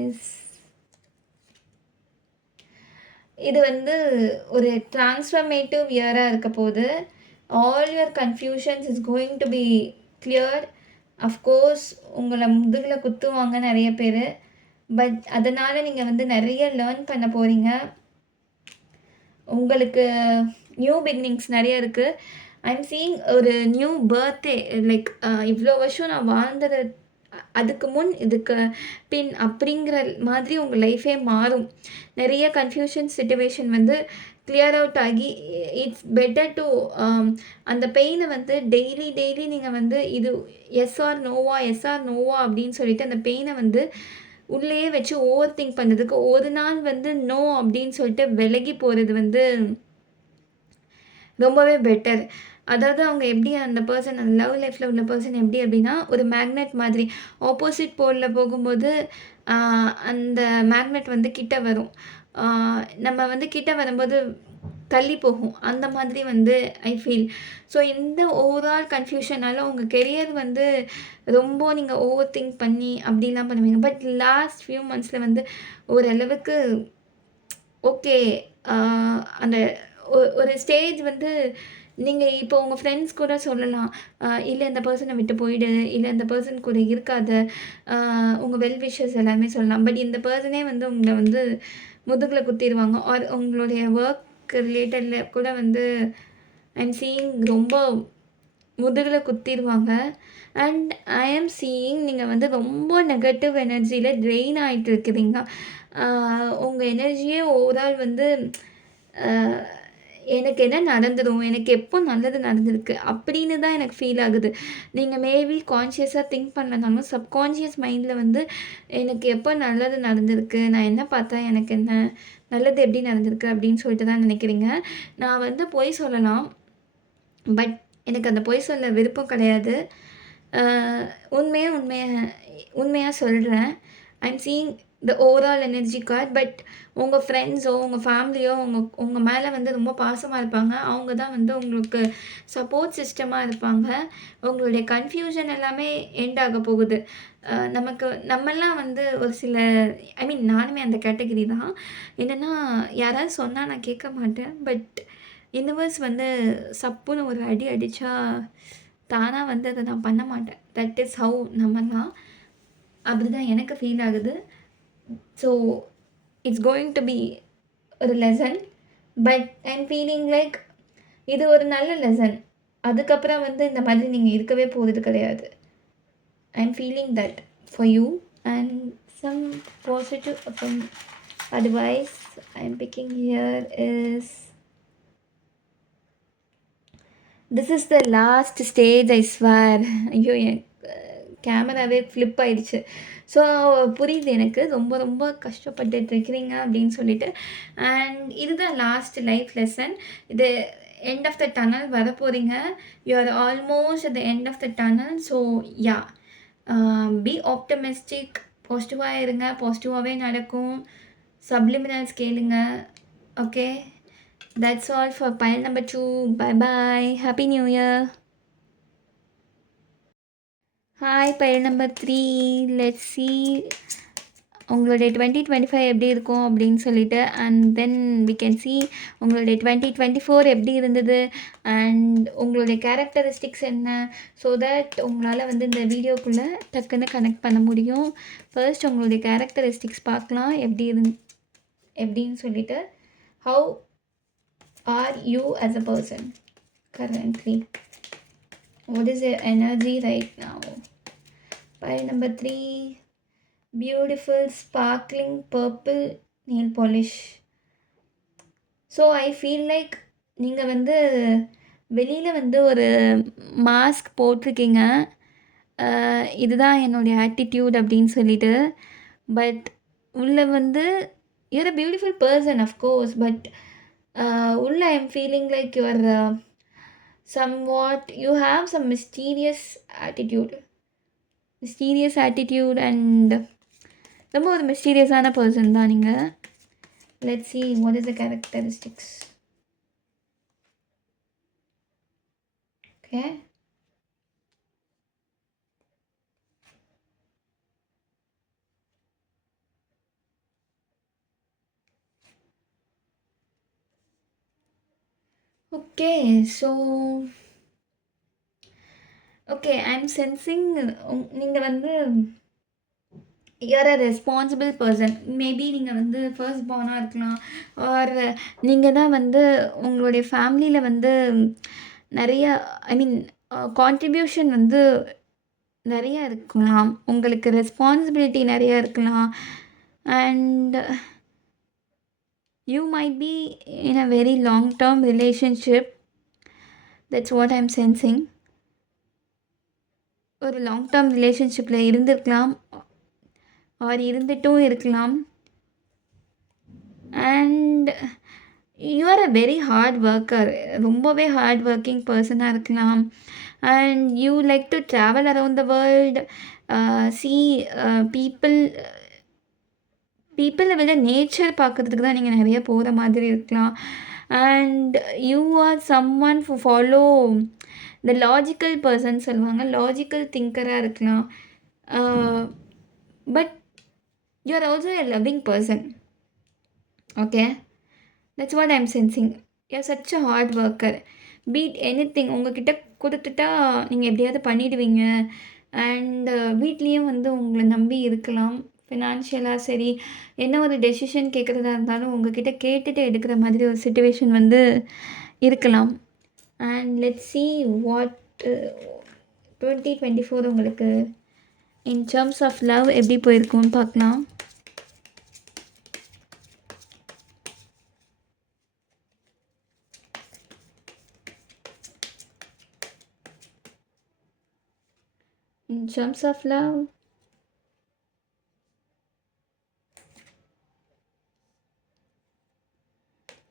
இஸ், இது வந்து ஒரு ட்ரான்ஸ்ஃபர்மேட்டிவ் இயராக இருக்க போகுது. All your confusions is going to B clear. Of course உங்களை முதுகில் குத்துவாங்க நிறைய பேர், பட் அதனால் நீங்கள் வந்து நிறைய லேர்ன் பண்ண போகிறீங்க. உங்களுக்கு நியூ பிகினிங்ஸ் நிறைய இருக்குது. ஐம் சீயிங் ஒரு நியூ பர்த்டே. லைக் இவ்வளோ வருஷம் நான் வாழ்ந்தது அதுக்கு முன் இதுக்கு பின் அப்படிங்கிற மாதிரி உங்கள் லைஃபே மாறும். நிறைய கன்ஃபியூஷன் சிச்சுவேஷன் வந்து கிளியர் அவுட் ஆகி இட்ஸ் பெட்டர் டு அந்த பெயினை வந்து டெய்லி டெய்லி நீங்கள் வந்து இது எஸ் ஆர் நோவா அப்படின்னு சொல்லிட்டு அந்த பெயினை வந்து உள்ளேயே வச்சு ஓவர் திங்க் பண்ணதுக்கு ஒரு நாள் வந்து நோ அப்படின்னு சொல்லிட்டு விலகி போகிறது வந்து ரொம்பவே பெட்டர். அதாவது அவங்க எப்படி அந்த பர்சன் அந்த லவ் லைஃப்பில் உள்ள பர்சன் எப்படி அப்படின்னா ஒரு மேக்னெட் மாதிரி ஆப்போசிட் போலில் போகும்போது அந்த மேக்னெட் வந்து கிட்ட வரும், நம்ம வந்து கிட்ட வரும்போது தள்ளி போகும். அந்த மாதிரி வந்து ஐ ஃபீல். ஸோ இந்த ஓவரால் கன்ஃபியூஷனால் உங்கள் கெரியர் வந்து ரொம்ப நீங்கள் ஓவர் திங்க் பண்ணி அப்படிலாம் பண்ணுவீங்க. பட் லாஸ்ட் ஃபியூ மந்த்ஸில் வந்து ஓரளவுக்கு ஓகே. அந்த ஒரு ஸ்டேஜ் வந்து நீங்கள் இப்போ உங்கள் ஃப்ரெண்ட்ஸ் கூட சொல்லலாம், இல்லை இந்த பர்சனை விட்டு போயிடு, இல்லை இந்த பர்சன் கூட இருக்காத, உங்கள் வெல் விஷஸ் எல்லாருமே சொல்லலாம். பட் இந்த பர்சனே வந்து உங்களை வந்து முதுகில் குத்திடுவாங்க. ஆர் உங்களுடைய ஒர்க் ரிலேட்டடில் கூட வந்து ஐம் சீயிங் ரொம்ப முதுகில் குத்திடுவாங்க. அண்ட் ஐ ஆம் சீயிங் நீங்கள் வந்து ரொம்ப நெகட்டிவ் எனர்ஜியில் ட்ரெயின் ஆகிட்டு இருக்கிறீங்க. உங்கள் எனர்ஜியே ஓவரால் வந்து எனக்கு என்ன நடந்துடும், எனக்கு எப்போ நல்லது நடந்திருக்கு அப்படின்னு தான் எனக்கு ஃபீல் ஆகுது. நீங்கள் மேபி கான்ஷியஸாக திங்க் பண்ணலனாலும் சப்கான்ஷியஸ் மைண்டில் வந்து எனக்கு எப்போ நல்லது நடந்திருக்கு, நான் என்ன பார்த்தா எனக்கு என்ன நல்லது எப்படி நடந்திருக்கு அப்படின்னு சொல்லிட்டு தான் நினைக்கிறீங்க. நான் வந்து பொய் சொல்லலாம், பட் எனக்கு அந்த பொய் சொல்ல விருப்பம் கிடையாது. உண்மையாக சொல்கிறேன். I'm seeing the overall energy card. But உங்கள் ஃப்ரெண்ட்ஸோ உங்கள் ஃபேமிலியோ உங்கள் மேலே வந்து ரொம்ப பாசமாக இருப்பாங்க. அவங்க தான் வந்து உங்களுக்கு சப்போர்ட் சிஸ்டமாக இருப்பாங்க. உங்களுடைய கன்ஃப்யூஷன் எல்லாமே எண்ட் ஆக போகுது. நம்மெல்லாம் வந்து ஒரு சில ஐ மீன் நானுமே அந்த கேட்டகரி தான். என்னென்னா யாராவது சொன்னால் நான் கேட்க மாட்டேன். பட் யூனிவர்ஸ் வந்து சப்புன்னு ஒரு அடி அடித்தா தானாக வந்து அதை நான் பண்ண மாட்டேன். தட் இஸ் ஹவு நம்மலாம். அப்படி தான் எனக்கு ஃபீல் ஆகுது. So it's going to be ஒரு lesson. But I'm feeling like இது ஒரு நல்ல லெசன். அதுக்கப்புறம் வந்து இந்த மாதிரி நீங்கள் இருக்கவே போகிறது கிடையாது. I'm feeling that for you. And some positive advice I'm picking here is this is the last stage, I swear. ஐயோ என் கேமராவே ஃப்ளிப் ஆயிடுச்சு. ஸோ புரியுது எனக்கு ரொம்ப ரொம்ப கஷ்டப்பட்டுட்டு இருக்கிறீங்க அப்படின்னு சொல்லிட்டு. அண்ட் இதுதான் லாஸ்ட் லைஃப் லெசன். இது எண்ட் ஆஃப் த டனல் வர போகிறீங்க. You are almost at the end of the tunnel. So yeah, be optimistic. பாசிட்டிவாக இருங்க, பாசிட்டிவாகவே நடக்கும். சப்ளிமினல்ஸ் கேளுங்க. Okay, that's all for pile number 2. Bye bye. Happy New Year. Hi pile number 3. Let's see உங்களுடைய 2025 எப்படி இருக்கும் அப்படின்னு சொல்லிட்டு. And then we can see உங்களுடைய 2024 எப்படி இருந்தது அண்ட் உங்களுடைய கேரக்டரிஸ்டிக்ஸ் என்ன. ஸோ தட் உங்களால் வந்து இந்த வீடியோக்குள்ளே டக்குன்னு கனெக்ட் பண்ண முடியும். ஃபர்ஸ்ட் உங்களுடைய கேரக்டரிஸ்டிக்ஸ் பார்க்கலாம் எப்படின்னு சொல்லிட்டு. How are you as a person currently? What is your energy right now? Pile number 3. Beautiful sparkling purple nail polish. So I feel like நீங்கள் வந்து வெளியில் வந்து ஒரு மாஸ்க் போட்டிருக்கீங்க, இதுதான் என்னுடைய ஆட்டிடியூட் அப்படின்னு சொல்லிட்டு. பட் உள்ளே வந்து you're a beautiful person of course, but ulla I'm feeling like you are somewhat, you have some mysterious attitude and ரொம்ப ஒரு மிஸ்டீரியஸான பர்சன் தான் நீங்கள். Let's see what is the characteristics. Okay, okay. So okay. I am sensing நீங்க வந்து you are a responsible person. Maybe நீங்கள் வந்து first பார்னா இருக்கலாம். R நீங்கள் தான் வந்து உங்களுடைய ஃபேமிலியில் வந்து நிறைய ஐ மீன் கான்ட்ரிபியூஷன் வந்து நிறைய இருக்கலாம். உங்களுக்கு ரெஸ்பான்சிபிலிட்டி நிறைய இருக்கலாம். And you might be in a very long term relationship. That's what I am sensing. ஒரு லாங் டேர்ம் ரிலேஷன்ஷிப்பில் இருந்திருக்கலாம் ஆர் இருந்துட்டும் இருக்கலாம். And you are a very hard worker. ரொம்பவே ஹார்ட் ஒர்க்கிங் பர்சனாக இருக்கலாம். And you like to travel around the world, C people பீப்புளை விட nature பார்க்குறதுக்கு தான் நீங்கள் நிறைய போகிற மாதிரி இருக்கலாம். And you are someone for follow the logical person சொல்லுவாங்க. லாஜிக்கல் திங்கராக இருக்கலாம். But you are also a loving person. Okay, that's what I am sensing. You are such a hard worker. Be it anything உங்ககிட்ட கொடுத்துட்டா நீங்கள் எப்படியாவது பண்ணிடுவீங்க. And வீட்லேயும் வந்து உங்களை நம்பி இருக்கலாம். ஃபினான்ஷியலாக சரி, என்ன ஒரு டெசிஷன் கேட்குறதா இருந்தாலும் உங்ககிட்ட கேட்டுட்டு எடுக்கிற மாதிரி ஒரு சிச்சுவேஷன் வந்து இருக்கலாம். அண்ட் லெட்ஸ் see வாட் 2024 உங்களுக்கு இன் டர்ம்ஸ் ஆஃப் லவ் எப்படி போயிருக்கும்னு பார்க்கலாம். In terms of love,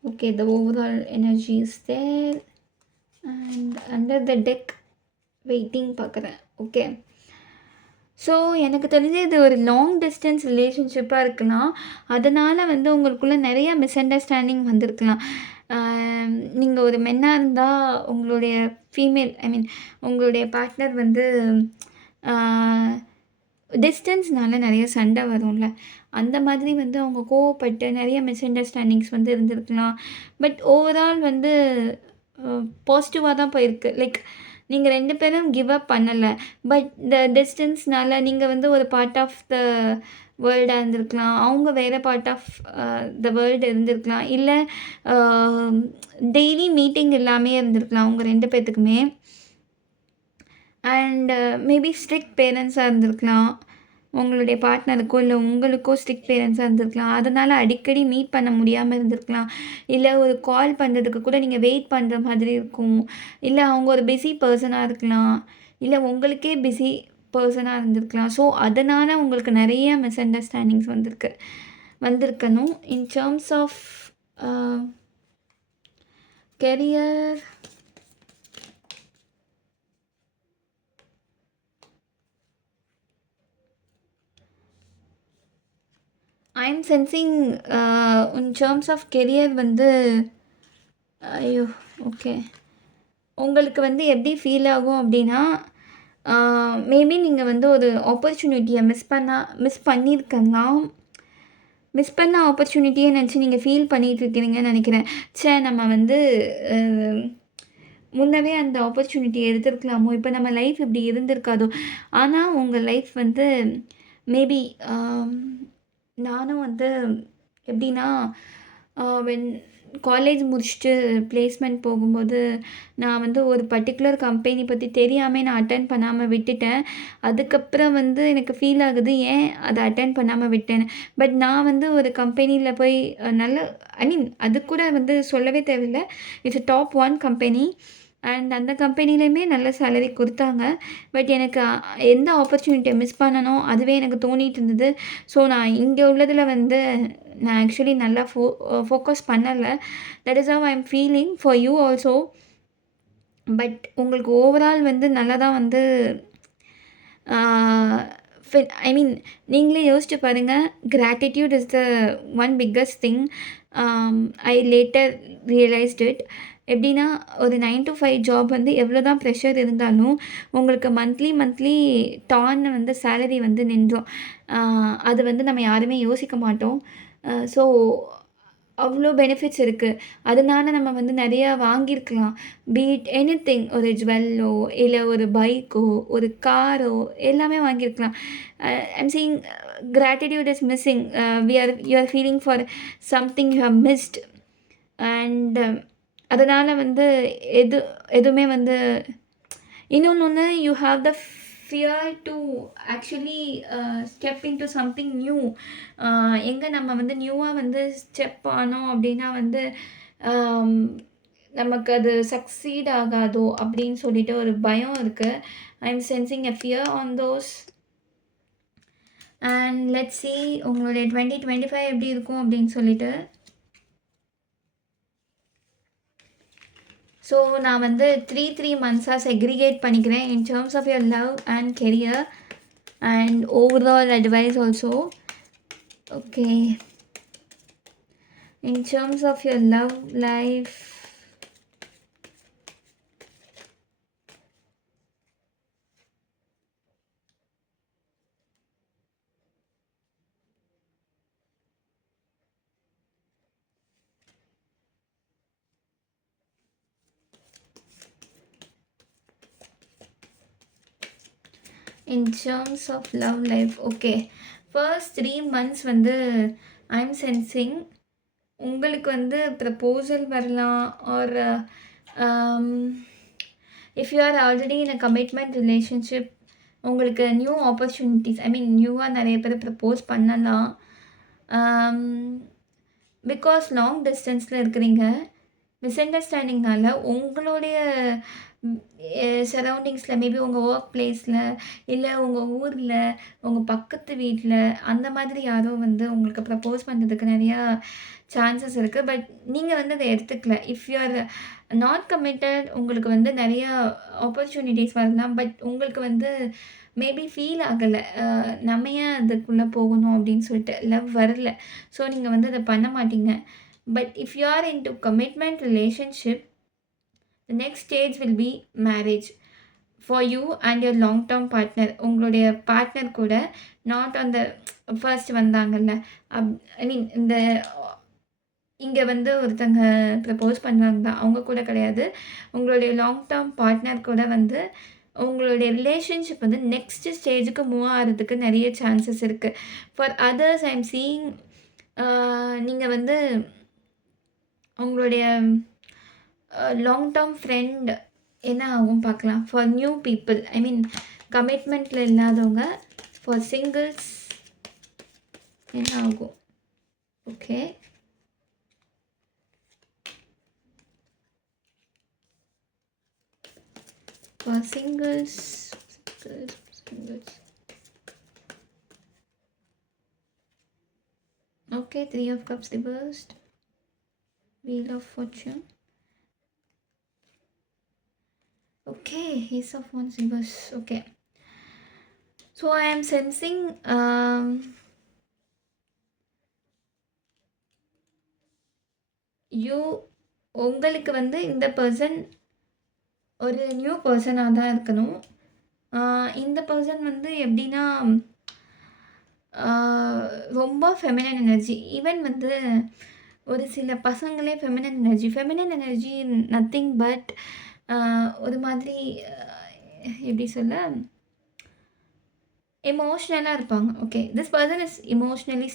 okay, the overall energy is there. And under the deck waiting பார்க்குறேன். ஓகே, ஸோ எனக்கு தெரிஞ்சு இது ஒரு லாங் டிஸ்டன்ஸ் ரிலேஷன்ஷிப்பாக இருக்கலாம். அதனால் வந்து உங்களுக்குள்ளே நிறைய மிஸ் அண்டர்ஸ்டாண்டிங் வந்திருக்கலாம். நீங்கள் ஒரு மென்னாக இருந்தால் உங்களுடைய ஃபீமேல் ஐ மீன் உங்களுடைய பார்ட்னர் வந்து டிஸ்டன்ஸ்னால நிறைய சண்டை வரும்ல, அந்த மாதிரி வந்து அவங்க கோவப்பட்டு நிறைய மிஸ் அண்டர்ஸ்டாண்டிங்ஸ் வந்து இருந்திருக்கலாம். பட் ஓவரால் வந்து பாசிட்டிவாக தான் போயிருக்கு. லைக் நீங்கள் 2 பேரும் கிவ் அப் பண்ணலை. பட் இந்த டிஸ்டன்ஸ்னால நீங்கள் வந்து ஒரு பார்ட் ஆஃப் த வேர்ல்டாக இருந்திருக்கலாம். அவங்க வேறு பார்ட் ஆஃப் த வேர்ல்டு இருந்திருக்கலாம். இல்லை டெய்லி மீட்டிங் எல்லாமே இருந்திருக்கலாம் அவங்க 2 பேர்த்துக்குமே. அண்ட் மேபி ஸ்ட்ரிக்ட் பேரண்ட்ஸாக இருந்திருக்கலாம். உங்களுடைய பார்ட்னருக்கோ இல்லை உங்களுக்கோ ஸ்ட்ரிக்ட் பேரண்ட்ஸாக இருந்திருக்கலாம். அதனால் அடிக்கடி மீட் பண்ண முடியாமல் இருந்திருக்கலாம். இல்லை ஒரு கால் பண்ணுறதுக்கு கூட நீங்கள் வெயிட் பண்ணுற மாதிரி இருக்கும். இல்லை அவங்க ஒரு பிஸி பர்சனாக இருக்கலாம். இல்லை உங்களுக்கே பிஸி பர்சனாக இருந்திருக்கலாம். ஸோ அதனால் உங்களுக்கு நிறைய மிஸ் அண்டர்ஸ்டாண்டிங்ஸ் வந்திருக்கணும். In terms of career, I am sensing in terms of career வந்து ஐயோ ஓகே, உங்களுக்கு வந்து எப்படி ஃபீல் ஆகும் அப்படின்னா, மேபி நீங்கள் வந்து ஒரு ஆப்பர்ச்சுனிட்டியை மிஸ் பண்ணியிருக்கலாம். மிஸ் பண்ண ஆப்பர்ச்சுனிட்டியை நினச்சி நீங்கள் ஃபீல் பண்ணிகிட்ருக்கிறீங்கன்னு நினைக்கிறேன். நம்ம வந்து முன்னவே அந்த ஆப்பர்ச்சுனிட்டியை எடுத்துருக்கலாமோ, இப்போ நம்ம லைஃப் இப்படி இருந்திருக்காதோ. ஆனால் உங்கள் லைஃப் வந்து மேபி நானும் வந்து எப்படின்னா, வென் காலேஜ் முடிச்சுட்டு ப்ளேஸ்மெண்ட் போகும்போது நான் வந்து ஒரு பர்டிகுலர் கம்பெனி பற்றி தெரியாமல் நான் அட்டென்ட் பண்ணாமல் விட்டுட்டேன். அதுக்கப்புறம் வந்து எனக்கு ஃபீல் ஆகுது ஏன் அதை அட்டென்ட் பண்ணாமல் விட்டேன்னு. பட் நான் வந்து ஒரு கம்பெனியில் போய் நல்ல ஐ மீன் அது கூட வந்து சொல்லவே தேவையில்லை. It's top 1 company. அண்ட் அந்த கம்பெனிலையுமே நல்ல சேலரி கொடுத்தாங்க. பட் எனக்கு எந்த ஆப்பர்ச்சுனிட்டியை மிஸ் பண்ணனோ அதுவே எனக்கு தோணிகிட்டு இருந்தது. ஸோ நான் இங்கே உள்ளதில் வந்து நான் ஆக்சுவலி நல்லா ஃபோக்கஸ் பண்ணலை. That is how I am feeling for you also. But உங்களுக்கு ஓவரால் வந்து நல்லா தான் வந்து ஐ மீன் நீங்களே யோசிச்சு பாருங்கள். Gratitude is the one biggest thing. I later realised it. எப்படின்னா ஒரு 9 to 5 ஜாப் வந்து எவ்வளோ தான் ப்ரெஷர் இருந்தாலும் உங்களுக்கு மந்த்லி டான்னு வந்து சேலரி வந்து நின்றோம். அது வந்து நம்ம யாருமே யோசிக்க மாட்டோம். ஸோ அவ்வளோ பெனிஃபிட்ஸ் இருக்குது. அதனால நம்ம வந்து நிறையா வாங்கியிருக்கலாம். பீட் எனிதிங், ஒரு ஜுவல்லோ இல்லை ஒரு பைக்கோ ஒரு காரோ எல்லாமே வாங்கியிருக்கலாம். I'm seeing gratitude is missing. You are feeling for something you have missed. And அதனால் வந்து எது எதுவுமே வந்து இன்னொன்று you have the fear to actually step into something new. எங்கே நம்ம வந்து நியூவாக வந்து ஸ்டெப் ஆனோம் அப்படின்னா வந்து நமக்கு அது சக்சீட் ஆகாதோ அப்படின்னு சொல்லிட்டு ஒரு பயம் இருக்குது. ஐ am sensing a fear on those. And let's see உங்களுடைய 2025 எப்படி இருக்கும் அப்படின்னு சொல்லிட்டு. ஸோ நான் வந்து 3 monthஸாக செக்ரிகேட் பண்ணிக்கிறேன் in terms of your love and career and overall advice also. Okay, in terms of your love life, in terms of love life, okay, first 3 months வந்து I'm sensing உங்களுக்கு வந்து ப்ரப்போசல் வரலாம். Or if you are already in a commitment relationship, உங்களுக்கு new opportunities, I mean நியூவாக நிறைய பேர் propose பண்ணலாம். Because long டிஸ்டன்ஸில் இருக்கிறீங்க. மிஸ் அண்டர்ஸ்டாண்டிங்னால உங்களுடைய சரௌண்டிங்ஸில், மேபி உங்கள் ஒர்க் பிளேஸில் இல்லை உங்கள் ஊரில் உங்கள் பக்கத்து வீட்டில் அந்த மாதிரி யாரோ வந்து உங்களுக்கு ப்ரப்போஸ் பண்ணுறதுக்கு நிறையா சான்சஸ் இருக்குது. பட் நீங்கள் வந்து அதை எடுத்துக்கல. If you R not committed, உங்களுக்கு வந்து நிறையா ஆப்பர்ச்சுனிட்டிஸ் வரலாம். பட் உங்களுக்கு வந்து மேபி ஃபீல் ஆகலை, நம்ம ஏன் அதுக்குள்ளே போகணும் அப்படின்னு சொல்லிட்டு லவ் வரல. ஸோ நீங்கள் வந்து அதை பண்ண மாட்டீங்க. But if you R into commitment relationship, the next stage will be marriage for you and your long term partner. உங்களுடைய பார்ட்னர் கூட நாட் ஆன் த ஃபர்ஸ்ட் வந்தாங்கல்ல, ஐ மீன் இந்த இங்கே வந்து ஒருத்தங்க ப்ரப்போஸ் பண்ணுறாங்க தான், அவங்க கூட கிடையாது. உங்களுடைய லாங் டேர்ம் பார்ட்னர் கூட வந்து உங்களுடைய ரிலேஷன்ஷிப் வந்து நெக்ஸ்ட் ஸ்டேஜுக்கு மூவ் ஆகிறதுக்கு நிறைய சான்சஸ் இருக்குது. For others I am seeing நீங்கள் வந்து உங்களுடைய லாங் டேர்ம் ஃப்ரெண்ட் என்ன ஆகும் பார்க்கலாம். ஃபார் நியூ பீப்புள், ஐ மீன் கமிட்மெண்ட்டில் இல்லாதவங்க, ஃபார் சிங்கிள்ஸ் என்ன ஆகும். Okay, for singles. Okay, 3 of Cups reversed, Wheel of Fortune. Okay, Ace of Wands reverse. Okay, so I am sensing you, உங்களுக்கு வந்து இந்த பர்சன் ஒரு நியூ பர்சனாக தான் இருக்கணும். இந்த பர்சன் வந்து எப்படின்னா ரொம்ப ஃபெமினன் எனர்ஜி. ஈவன் வந்து ஒரு சில பசங்களே ஃபெமினன் எனர்ஜி நத்திங் பட் ஒரு மாதிரி எப்படி சொல்ல, எமோஷ்னலாக இருப்பாங்க. Okay, this person is emotionally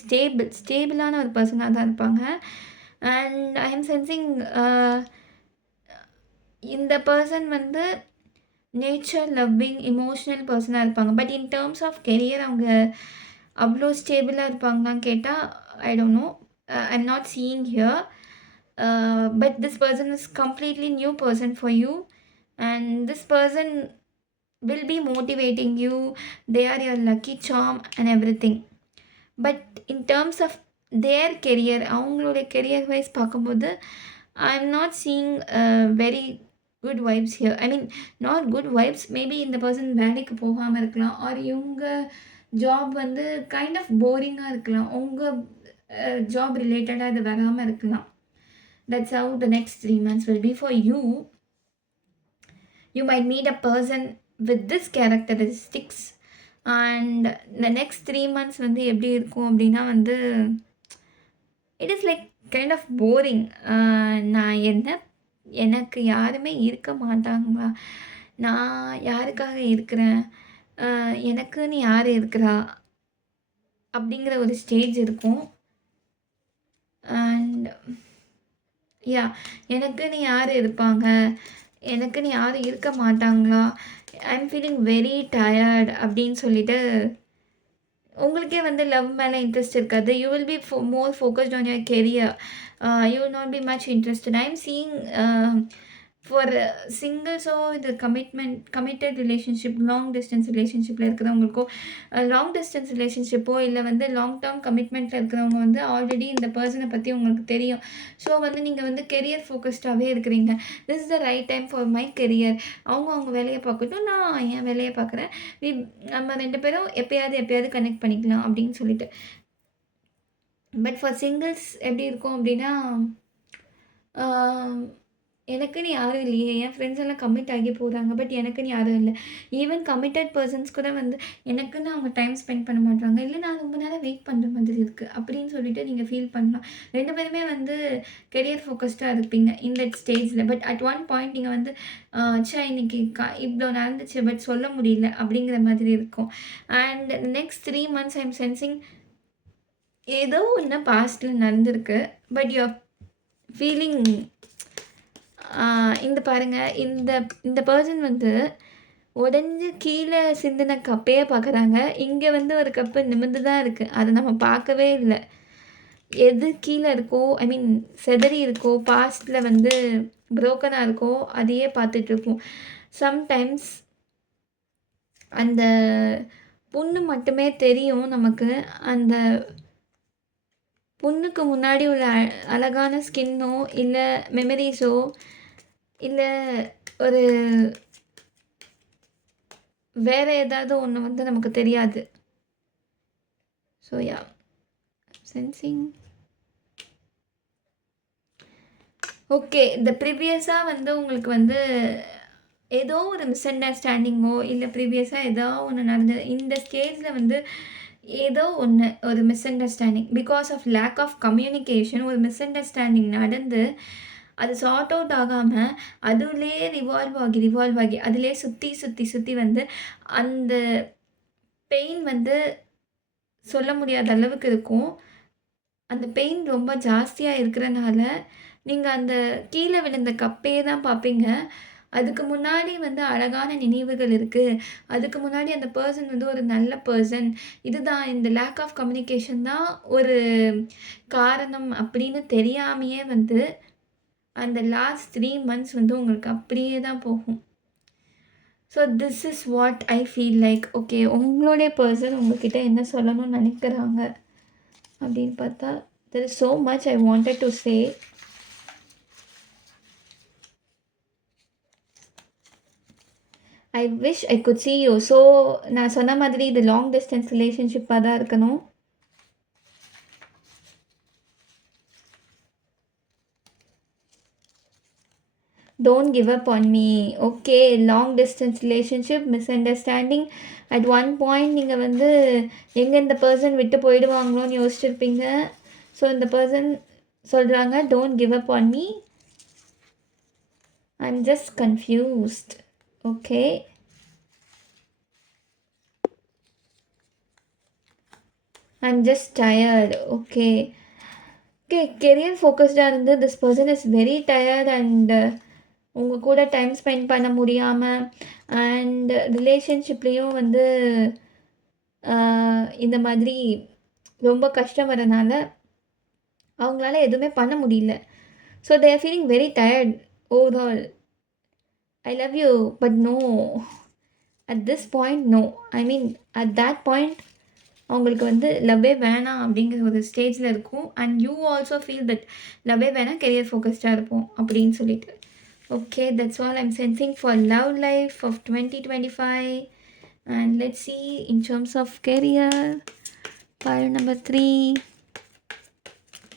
ஸ்டேபிளான ஒரு பர்சனாக தான் இருப்பாங்க. அண்ட் ஐ எம் சென்சிங் இந்த பர்சன் வந்து நேச்சர் லவ்விங் இமோஷ்னல் பர்சனாக இருப்பாங்க. But in terms of career அவங்க அவ்வளோ ஸ்டேபிளாக இருப்பாங்களான்னு கேட்டால் I don't know. I am not seeing here. But this person is completely new person for you, and this person will be motivating you. They are your lucky charm and everything. But in terms of their career, அவங்களுடைய career wise பார்க்கும்போது I am not seeing very good vibes here. I mean not good vibes, maybe இந்த person வேலைக்கு போகாமல் இருக்கலாம், R இவங்க job வந்து kind of போரிங்காக இருக்கலாம், உங்கள் ஜாப் ரிலேட்டடாக இது வராமல் இருக்கலாம். That's how the next 3 months will be for you. You might meet a person with this characteristics, and the next 3 months வந்து எப்படி இருக்கும் அப்படின்னா வந்து it is like kind of boring. நான் எனக்கு யாருமே இருக்க மாட்டாங்களா? நான் யாருக்காக இருக்கிறேன்? எனக்குன்னு யார் இருக்கிறா? அப்படிங்கிற ஒரு ஸ்டேஜ் இருக்கும். அண்ட் எனக்குன்னு யார் இருப்பாங்க? எனக்குன்னு யாரும் இருக்க மாட்டாங்களா? I am feeling very tired அப்படின்னு சொல்லிட்டு உங்களுக்கே வந்து லவ் மேலே இன்ட்ரெஸ்ட் இருக்காது. You will be more focused on your career. You will not be much interested. I am seeing for சிங்கிள்ஸோ இது கமிட்டட் ரிலேஷன்ஷிப், லாங் டிஸ்டன்ஸ் ரிலேஷன்ஷிப்பில் இருக்கிறவங்களுக்கோ, லாங் டிஸ்டன்ஸ் ரிலேஷன்ஷிப்போ இல்லை வந்து லாங் டேர்ம் கமிட்மெண்ட்டில் இருக்கிறவங்க வந்து ஆல்ரெடி இந்த பர்சனை பற்றி உங்களுக்கு தெரியும். ஸோ வந்து நீங்கள் வந்து கெரியர் ஃபோக்கஸ்டாகவே இருக்கிறீங்க. This is the right time for my career. அவங்க வேலையை பார்க்கட்டும், நான் என் வேலையை பார்க்குறேன். நம்ம 2 பேரும் எப்பயாவது கனெக்ட் பண்ணிக்கலாம் அப்படின்னு சொல்லிட்டு. பட் ஃபார் சிங்கிள்ஸ் எப்படி இருக்கும் அப்படின்னா, எனக்குன்னு யாரும் இல்லையே, என் ஃப்ரெண்ட்ஸ் எல்லாம் கமிட் ஆகி போகிறாங்க, பட் எனக்குன்னு யாரும் இல்லை. ஈவன் கமிட்டட் பர்சன்ஸ் கூட வந்து எனக்குன்னு அவங்க டைம் ஸ்பெண்ட் பண்ண மாட்டாங்க. இல்லை நான் ரொம்ப நேரம் வெயிட் பண்ணுற மாதிரி இருக்குது அப்படின்னு சொல்லிட்டு நீங்கள் ஃபீல் பண்ணலாம். 2 பேருமே வந்து கெரியர் ஃபோக்கஸ்டாக இருப்பீங்க இந்த ஸ்டேஜில். பட் அட் ஒன் பாயிண்ட் நீங்கள் வந்து இன்னைக்கு இவ்வளோ நடந்துச்சு பட் சொல்ல முடியல அப்படிங்கிற மாதிரி இருக்கும். And next 3 months I am sensing ஏதோ ஒன்று பாஸ்ட்டில் நடந்திருக்கு. பட் யூ ஆர் ஃபீலிங் இந்த பாருங்கள், இந்த பர்சன் வந்து உடஞ்சி கீழே சிந்தின கப்பையே பார்க்குறாங்க. இங்கே வந்து ஒரு கப்பு நிமிர்ந்து தான் இருக்குது. அதை நம்ம பார்க்கவே இல்லை. எது கீழே இருக்கோ, ஐ மீன் செதறி இருக்கோ, பாஸ்ட்டில் வந்து புரோக்கனாக இருக்கோ, அதையே பார்த்துட்ருப்போம். சம்டைம்ஸ் அந்த புண்ணு மட்டுமே தெரியும் நமக்கு. அந்த புண்ணுக்கு முன்னாடி உள்ள அழகான ஸ்கின்னோ இல்லை மெமரிஸோ இல்லை ஒரு வேறு ஏதாவது ஒன்று வந்து நமக்கு தெரியாது. So sensing okay. இந்த ப்ரீவியஸாக வந்து உங்களுக்கு வந்து ஏதோ ஒரு மிஸ் அண்டர்ஸ்டாண்டிங்கோ இல்லை ப்ரீவியஸாக ஏதோ ஒன்று நடந்தது. இந்த ஸ்டேஜில் வந்து ஏதோ ஒன்று ஒரு misunderstanding because of lack of communication ஒரு மிஸ் அண்டர்ஸ்டாண்டிங் நடந்து அது சார்ட் அவுட் ஆகாமல் அதுலேயே ரிவால்வ் ஆகி அதுலேயே சுற்றி வந்து அந்த பெயின் வந்து சொல்ல முடியாத அளவுக்கு இருக்கும். அந்த பெயின் ரொம்ப ஜாஸ்தியாக இருக்கிறனால நீங்கள் அந்த கீழே விழுந்த கப்பையே தான் பார்ப்பீங்க. அதுக்கு முன்னாடி வந்து அழகான நினைவுகள் இருக்குது. அதுக்கு முன்னாடி அந்த பர்சன் வந்து ஒரு நல்ல பர்சன். இதுதான் இந்த லேக் ஆஃப் கம்யூனிகேஷன் தான் ஒரு காரணம் அப்படின்னு தெரியாமையே வந்து அந்த லாஸ்ட் 3 months வந்து உங்களுக்கு அப்படியே தான் போகும். So this is what I feel like. Okay, உங்களுடைய பர்சன் உங்கள்கிட்ட என்ன சொல்லணும்னு நினைக்கிறாங்க அப்படின்னு பார்த்தா there is so much I wanted to say. I wish I could see you. So நான் சொன்ன மாதிரி இது லாங் டிஸ்டன்ஸ் ரிலேஷன்ஷிப்பாக தான் இருக்கணும். Don't give up on me. Okay, long distance relationship, misunderstanding. At one point நீங்கள் வந்து எங்கே இந்த பர்சன் விட்டு போயிடுவாங்களோன்னு யோசிச்சிருப்பீங்க. ஸோ இந்த பர்சன் சொல்கிறாங்க, don't give up on me. I'm just confused. Okay. I'm just tired. Okay. Career ஃபோக்கஸ்டாக இருந்து this person is very tired and உங்கள் கூட டைம் ஸ்பெண்ட் பண்ண முடியாமல் அண்ட் ரிலேஷன்ஷிப்லேயும் வந்து இந்த மாதிரி ரொம்ப கஷ்டம் வரனால அவங்களால எதுவுமே பண்ண முடியல. So they are feeling very tired overall. I love you but no, at this point no. I mean at that point அவங்களுக்கு வந்து லவ்வே வேணாம் அப்படிங்கிற ஒரு ஸ்டேஜில் இருக்கும். And you also feel that லவ்வே வேணாம், கெரியர் ஃபோக்கஸ்டாக இருப்போம் அப்படின்னு சொல்லிட்டு. Okay, that's all I'm sensing for love life of 2025. And let's see in terms of career. Pile number 3.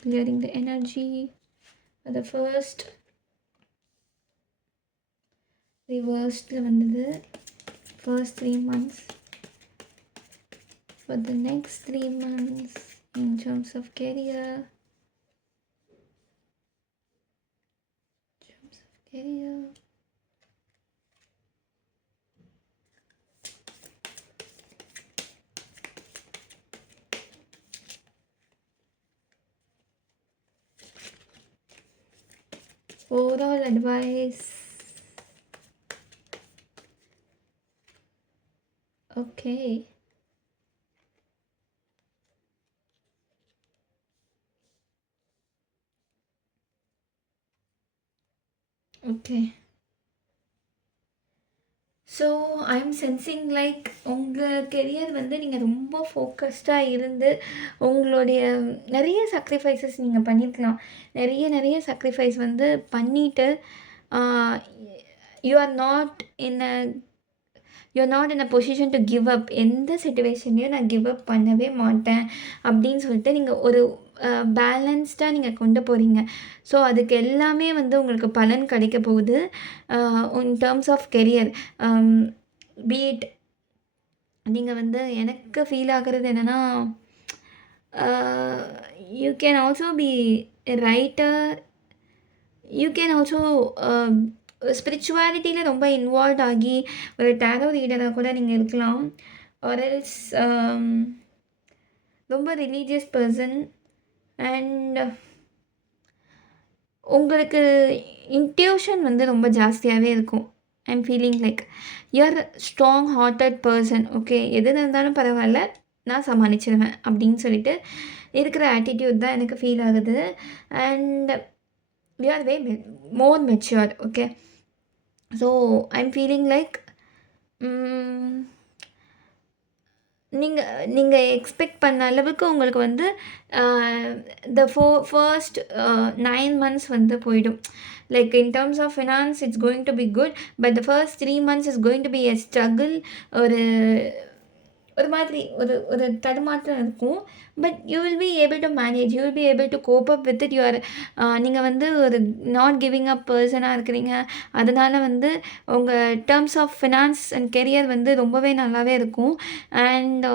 Clearing the energy. For the first. Reversed vandhudu. First 3 months. For the next 3 months in terms of career. Career overall advice. Okay. Okay. So I am sensing like உங்கள் career வந்து நீங்கள் ரொம்ப ஃபோக்கஸ்டாக இருந்து உங்களுடைய நிறைய sacrifices நீங்கள் பண்ணியிருக்கலாம். நிறைய சாக்ரிஃபைஸ் வந்து பண்ணிவிட்டு you are not in a position to give up. எந்த சிச்சுவேஷன்லையும் நான் கிவ் அப் பண்ணவே மாட்டேன் அப்படின்னு சொல்லிட்டு நீங்கள் ஒரு பேலன்ஸ்டாக நீங்கள் கொண்டு போகிறீங்க. ஸோ அதுக்கு எல்லாமே வந்து உங்களுக்கு பலன் கிடைக்க போகுது in terms of career. But நீங்கள் வந்து எனக்கு ஃபீல் ஆகிறது என்னென்னா, you can also be writer, you can also ஸ்பிரிச்சுவாலிட்டியில் ரொம்ப இன்வால்வ் ஆகி ஒரு டேரோ ரீடராக கூட நீங்கள் இருக்கலாம். ஆர் எல்ஸ் ரொம்ப ரிலீஜியஸ் பர்சன். அண்ட் உங்களுக்கு இன்ட்யூஷன் வந்து ரொம்ப ஜாஸ்தியாகவே இருக்கும். I am feeling like you are strong hearted person. Okay, எது இருந்தாலும் பரவாயில்ல, நான் சமாளிச்சிடுவேன் அப்படின்னு சொல்லிட்டு இருக்கிற ஆட்டிடியூட் தான் எனக்கு ஃபீல் ஆகுது. And you R way more mature. Okay, so I am feeling like நீங்கள் எக்ஸ்பெக்ட் பண்ண அளவுக்கு உங்களுக்கு வந்து த ஃபர்ஸ்ட் 9 months வந்து போயிடும். Like in terms of finance it's going to be good, but the first 3 months is going to be a struggle. ஒரு மாதிரி ஒரு தடுமாற்றம் இருக்கும். But you will be able to manage, you will be able to cope up with it. You're நீங்கள் வந்து ஒரு not giving up பர்சனாக இருக்கிறீங்க. அதனால் வந்து உங்கள் terms of finance and career வந்து ரொம்பவே நல்லாவே இருக்கும். அண்ட்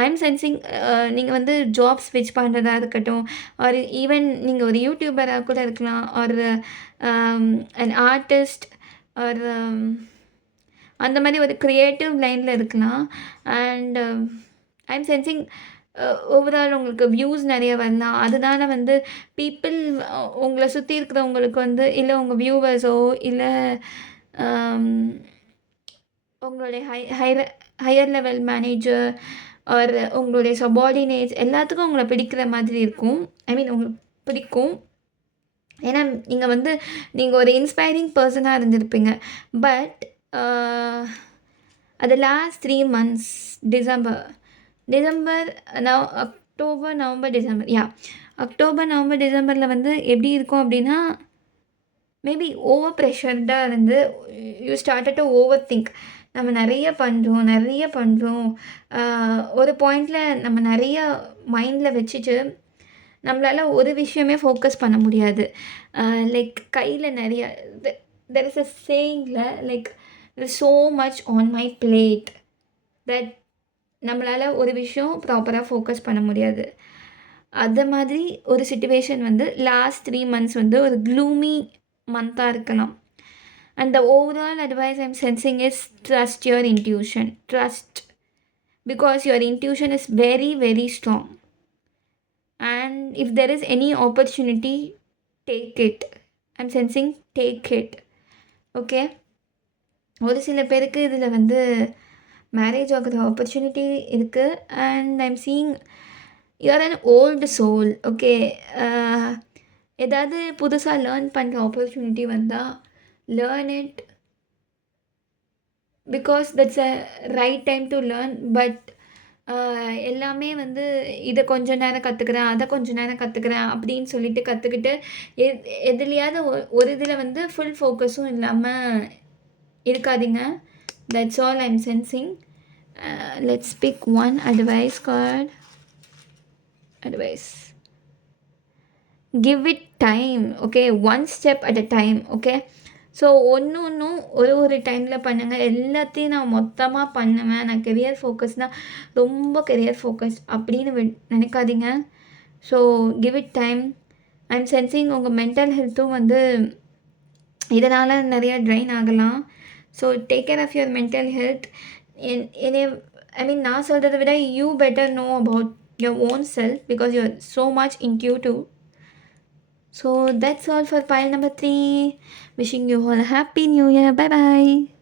ஐ எம் சென்சிங் நீங்கள் வந்து ஜாப் ஸ்விட்ச் பண்ணுறதா இருக்கட்டும், ஒரு ஈவன் நீங்கள் ஒரு யூடியூபராக கூட இருக்கலாம், ஒரு அன் ஆர்டிஸ்ட், ஒரு அந்த மாதிரி ஒரு க்ரியேட்டிவ் லைனில் இருக்கலாம். And I am sensing overall உங்களுக்கு வியூஸ் நிறைய வரலாம். அதனால வந்து பீப்புள் உங்களை சுற்றி இருக்கிறவங்களுக்கு வந்து, இல்லை உங்கள் வியூவர்ஸோ, இல்லை உங்களுடைய ஹையர் லெவல் மேனேஜர் ஆர் உங்களுடைய சபார்டினேட்ஸ் எல்லாத்துக்கும் உங்களை பிடிக்கிற மாதிரி இருக்கும். ஐ மீன் உங்களுக்கு பிடிக்கும். ஏன்னா நீங்கள் ஒரு இன்ஸ்பைரிங் பர்சனாக இருந்திருப்பீங்க. பட் அது last 3 months, December, October, November, December, October, November, டிசம்பரில் வந்து எப்படி இருக்கும் அப்படின்னா, மேபி ஓவர் ப்ரெஷர்டாக இருந்து you started to over think. நம்ம நிறைய பண்ணுறோம், ஒரு பாயிண்டில் நம்ம நிறைய மைண்டில் வச்சுட்டு நம்மளால் ஒரு விஷயமே ஃபோக்கஸ் பண்ண முடியாது. லைக் கையில் நிறைய தெர் இஸ் அ சேயிங்கில் like so much on my plate that நம்மளால் ஒரு விஷயம் ப்ராப்பராக ஃபோக்கஸ் பண்ண முடியாது. அது மாதிரி ஒரு சிச்சுவேஷன் வந்து லாஸ்ட் 3 months வந்து ஒரு க்ளூமி மந்த்தாக இருக்கலாம். And the overall advice I am sensing is trust your intuition. Trust, because your intuition is very very strong. And if there is any opportunity, take it. I am sensing take it. Okay, ஒரு சில பேருக்கு இதில் வந்து marriage ஆகிற opportunity இருக்குது. And I'm seeing you're an old soul. Okay, ஏதாவது புதுசாக learn பண்ணுற ஆப்பர்ச்சுனிட்டி வந்தால் learn it, because that's a right time to learn. But எல்லாமே வந்து இதை கொஞ்சம் நேரம் கற்றுக்குறேன், அதை கொஞ்சம் நேரம் கற்றுக்குறேன் அப்படின்னு சொல்லிட்டு கற்றுக்கிட்டு எதுலையாவது ஒரு இதில் வந்து ஃபுல் ஃபோக்கஸும் இல்லாமல் இருக்காதீங்க. That's all I'm sensing. Let's pick one advice card. Advice, give it time. Okay, one step at a time. Okay, so ஒன்றும் ஒரு டைமில் பண்ணுங்கள். எல்லாத்தையும் நான் மொத்தமாக பண்ணுவேன், நான் கெரியர் ஃபோக்கஸ்னால் ரொம்ப கெரியர் ஃபோக்கஸ் அப்படின்னு நினைக்காதீங்க. So give it time. I'm sensing உங்கள் மென்டல் ஹெல்த்தும் வந்து இதனால் நிறைய ட்ரெயின் ஆகலாம். So take care of your mental health. என்னைய ஐ மீன் நான் சொல்கிறத விட you better know about your own self because you are so much intuitive. So that's all for file number 3. Wishing you all a happy new year. Bye bye.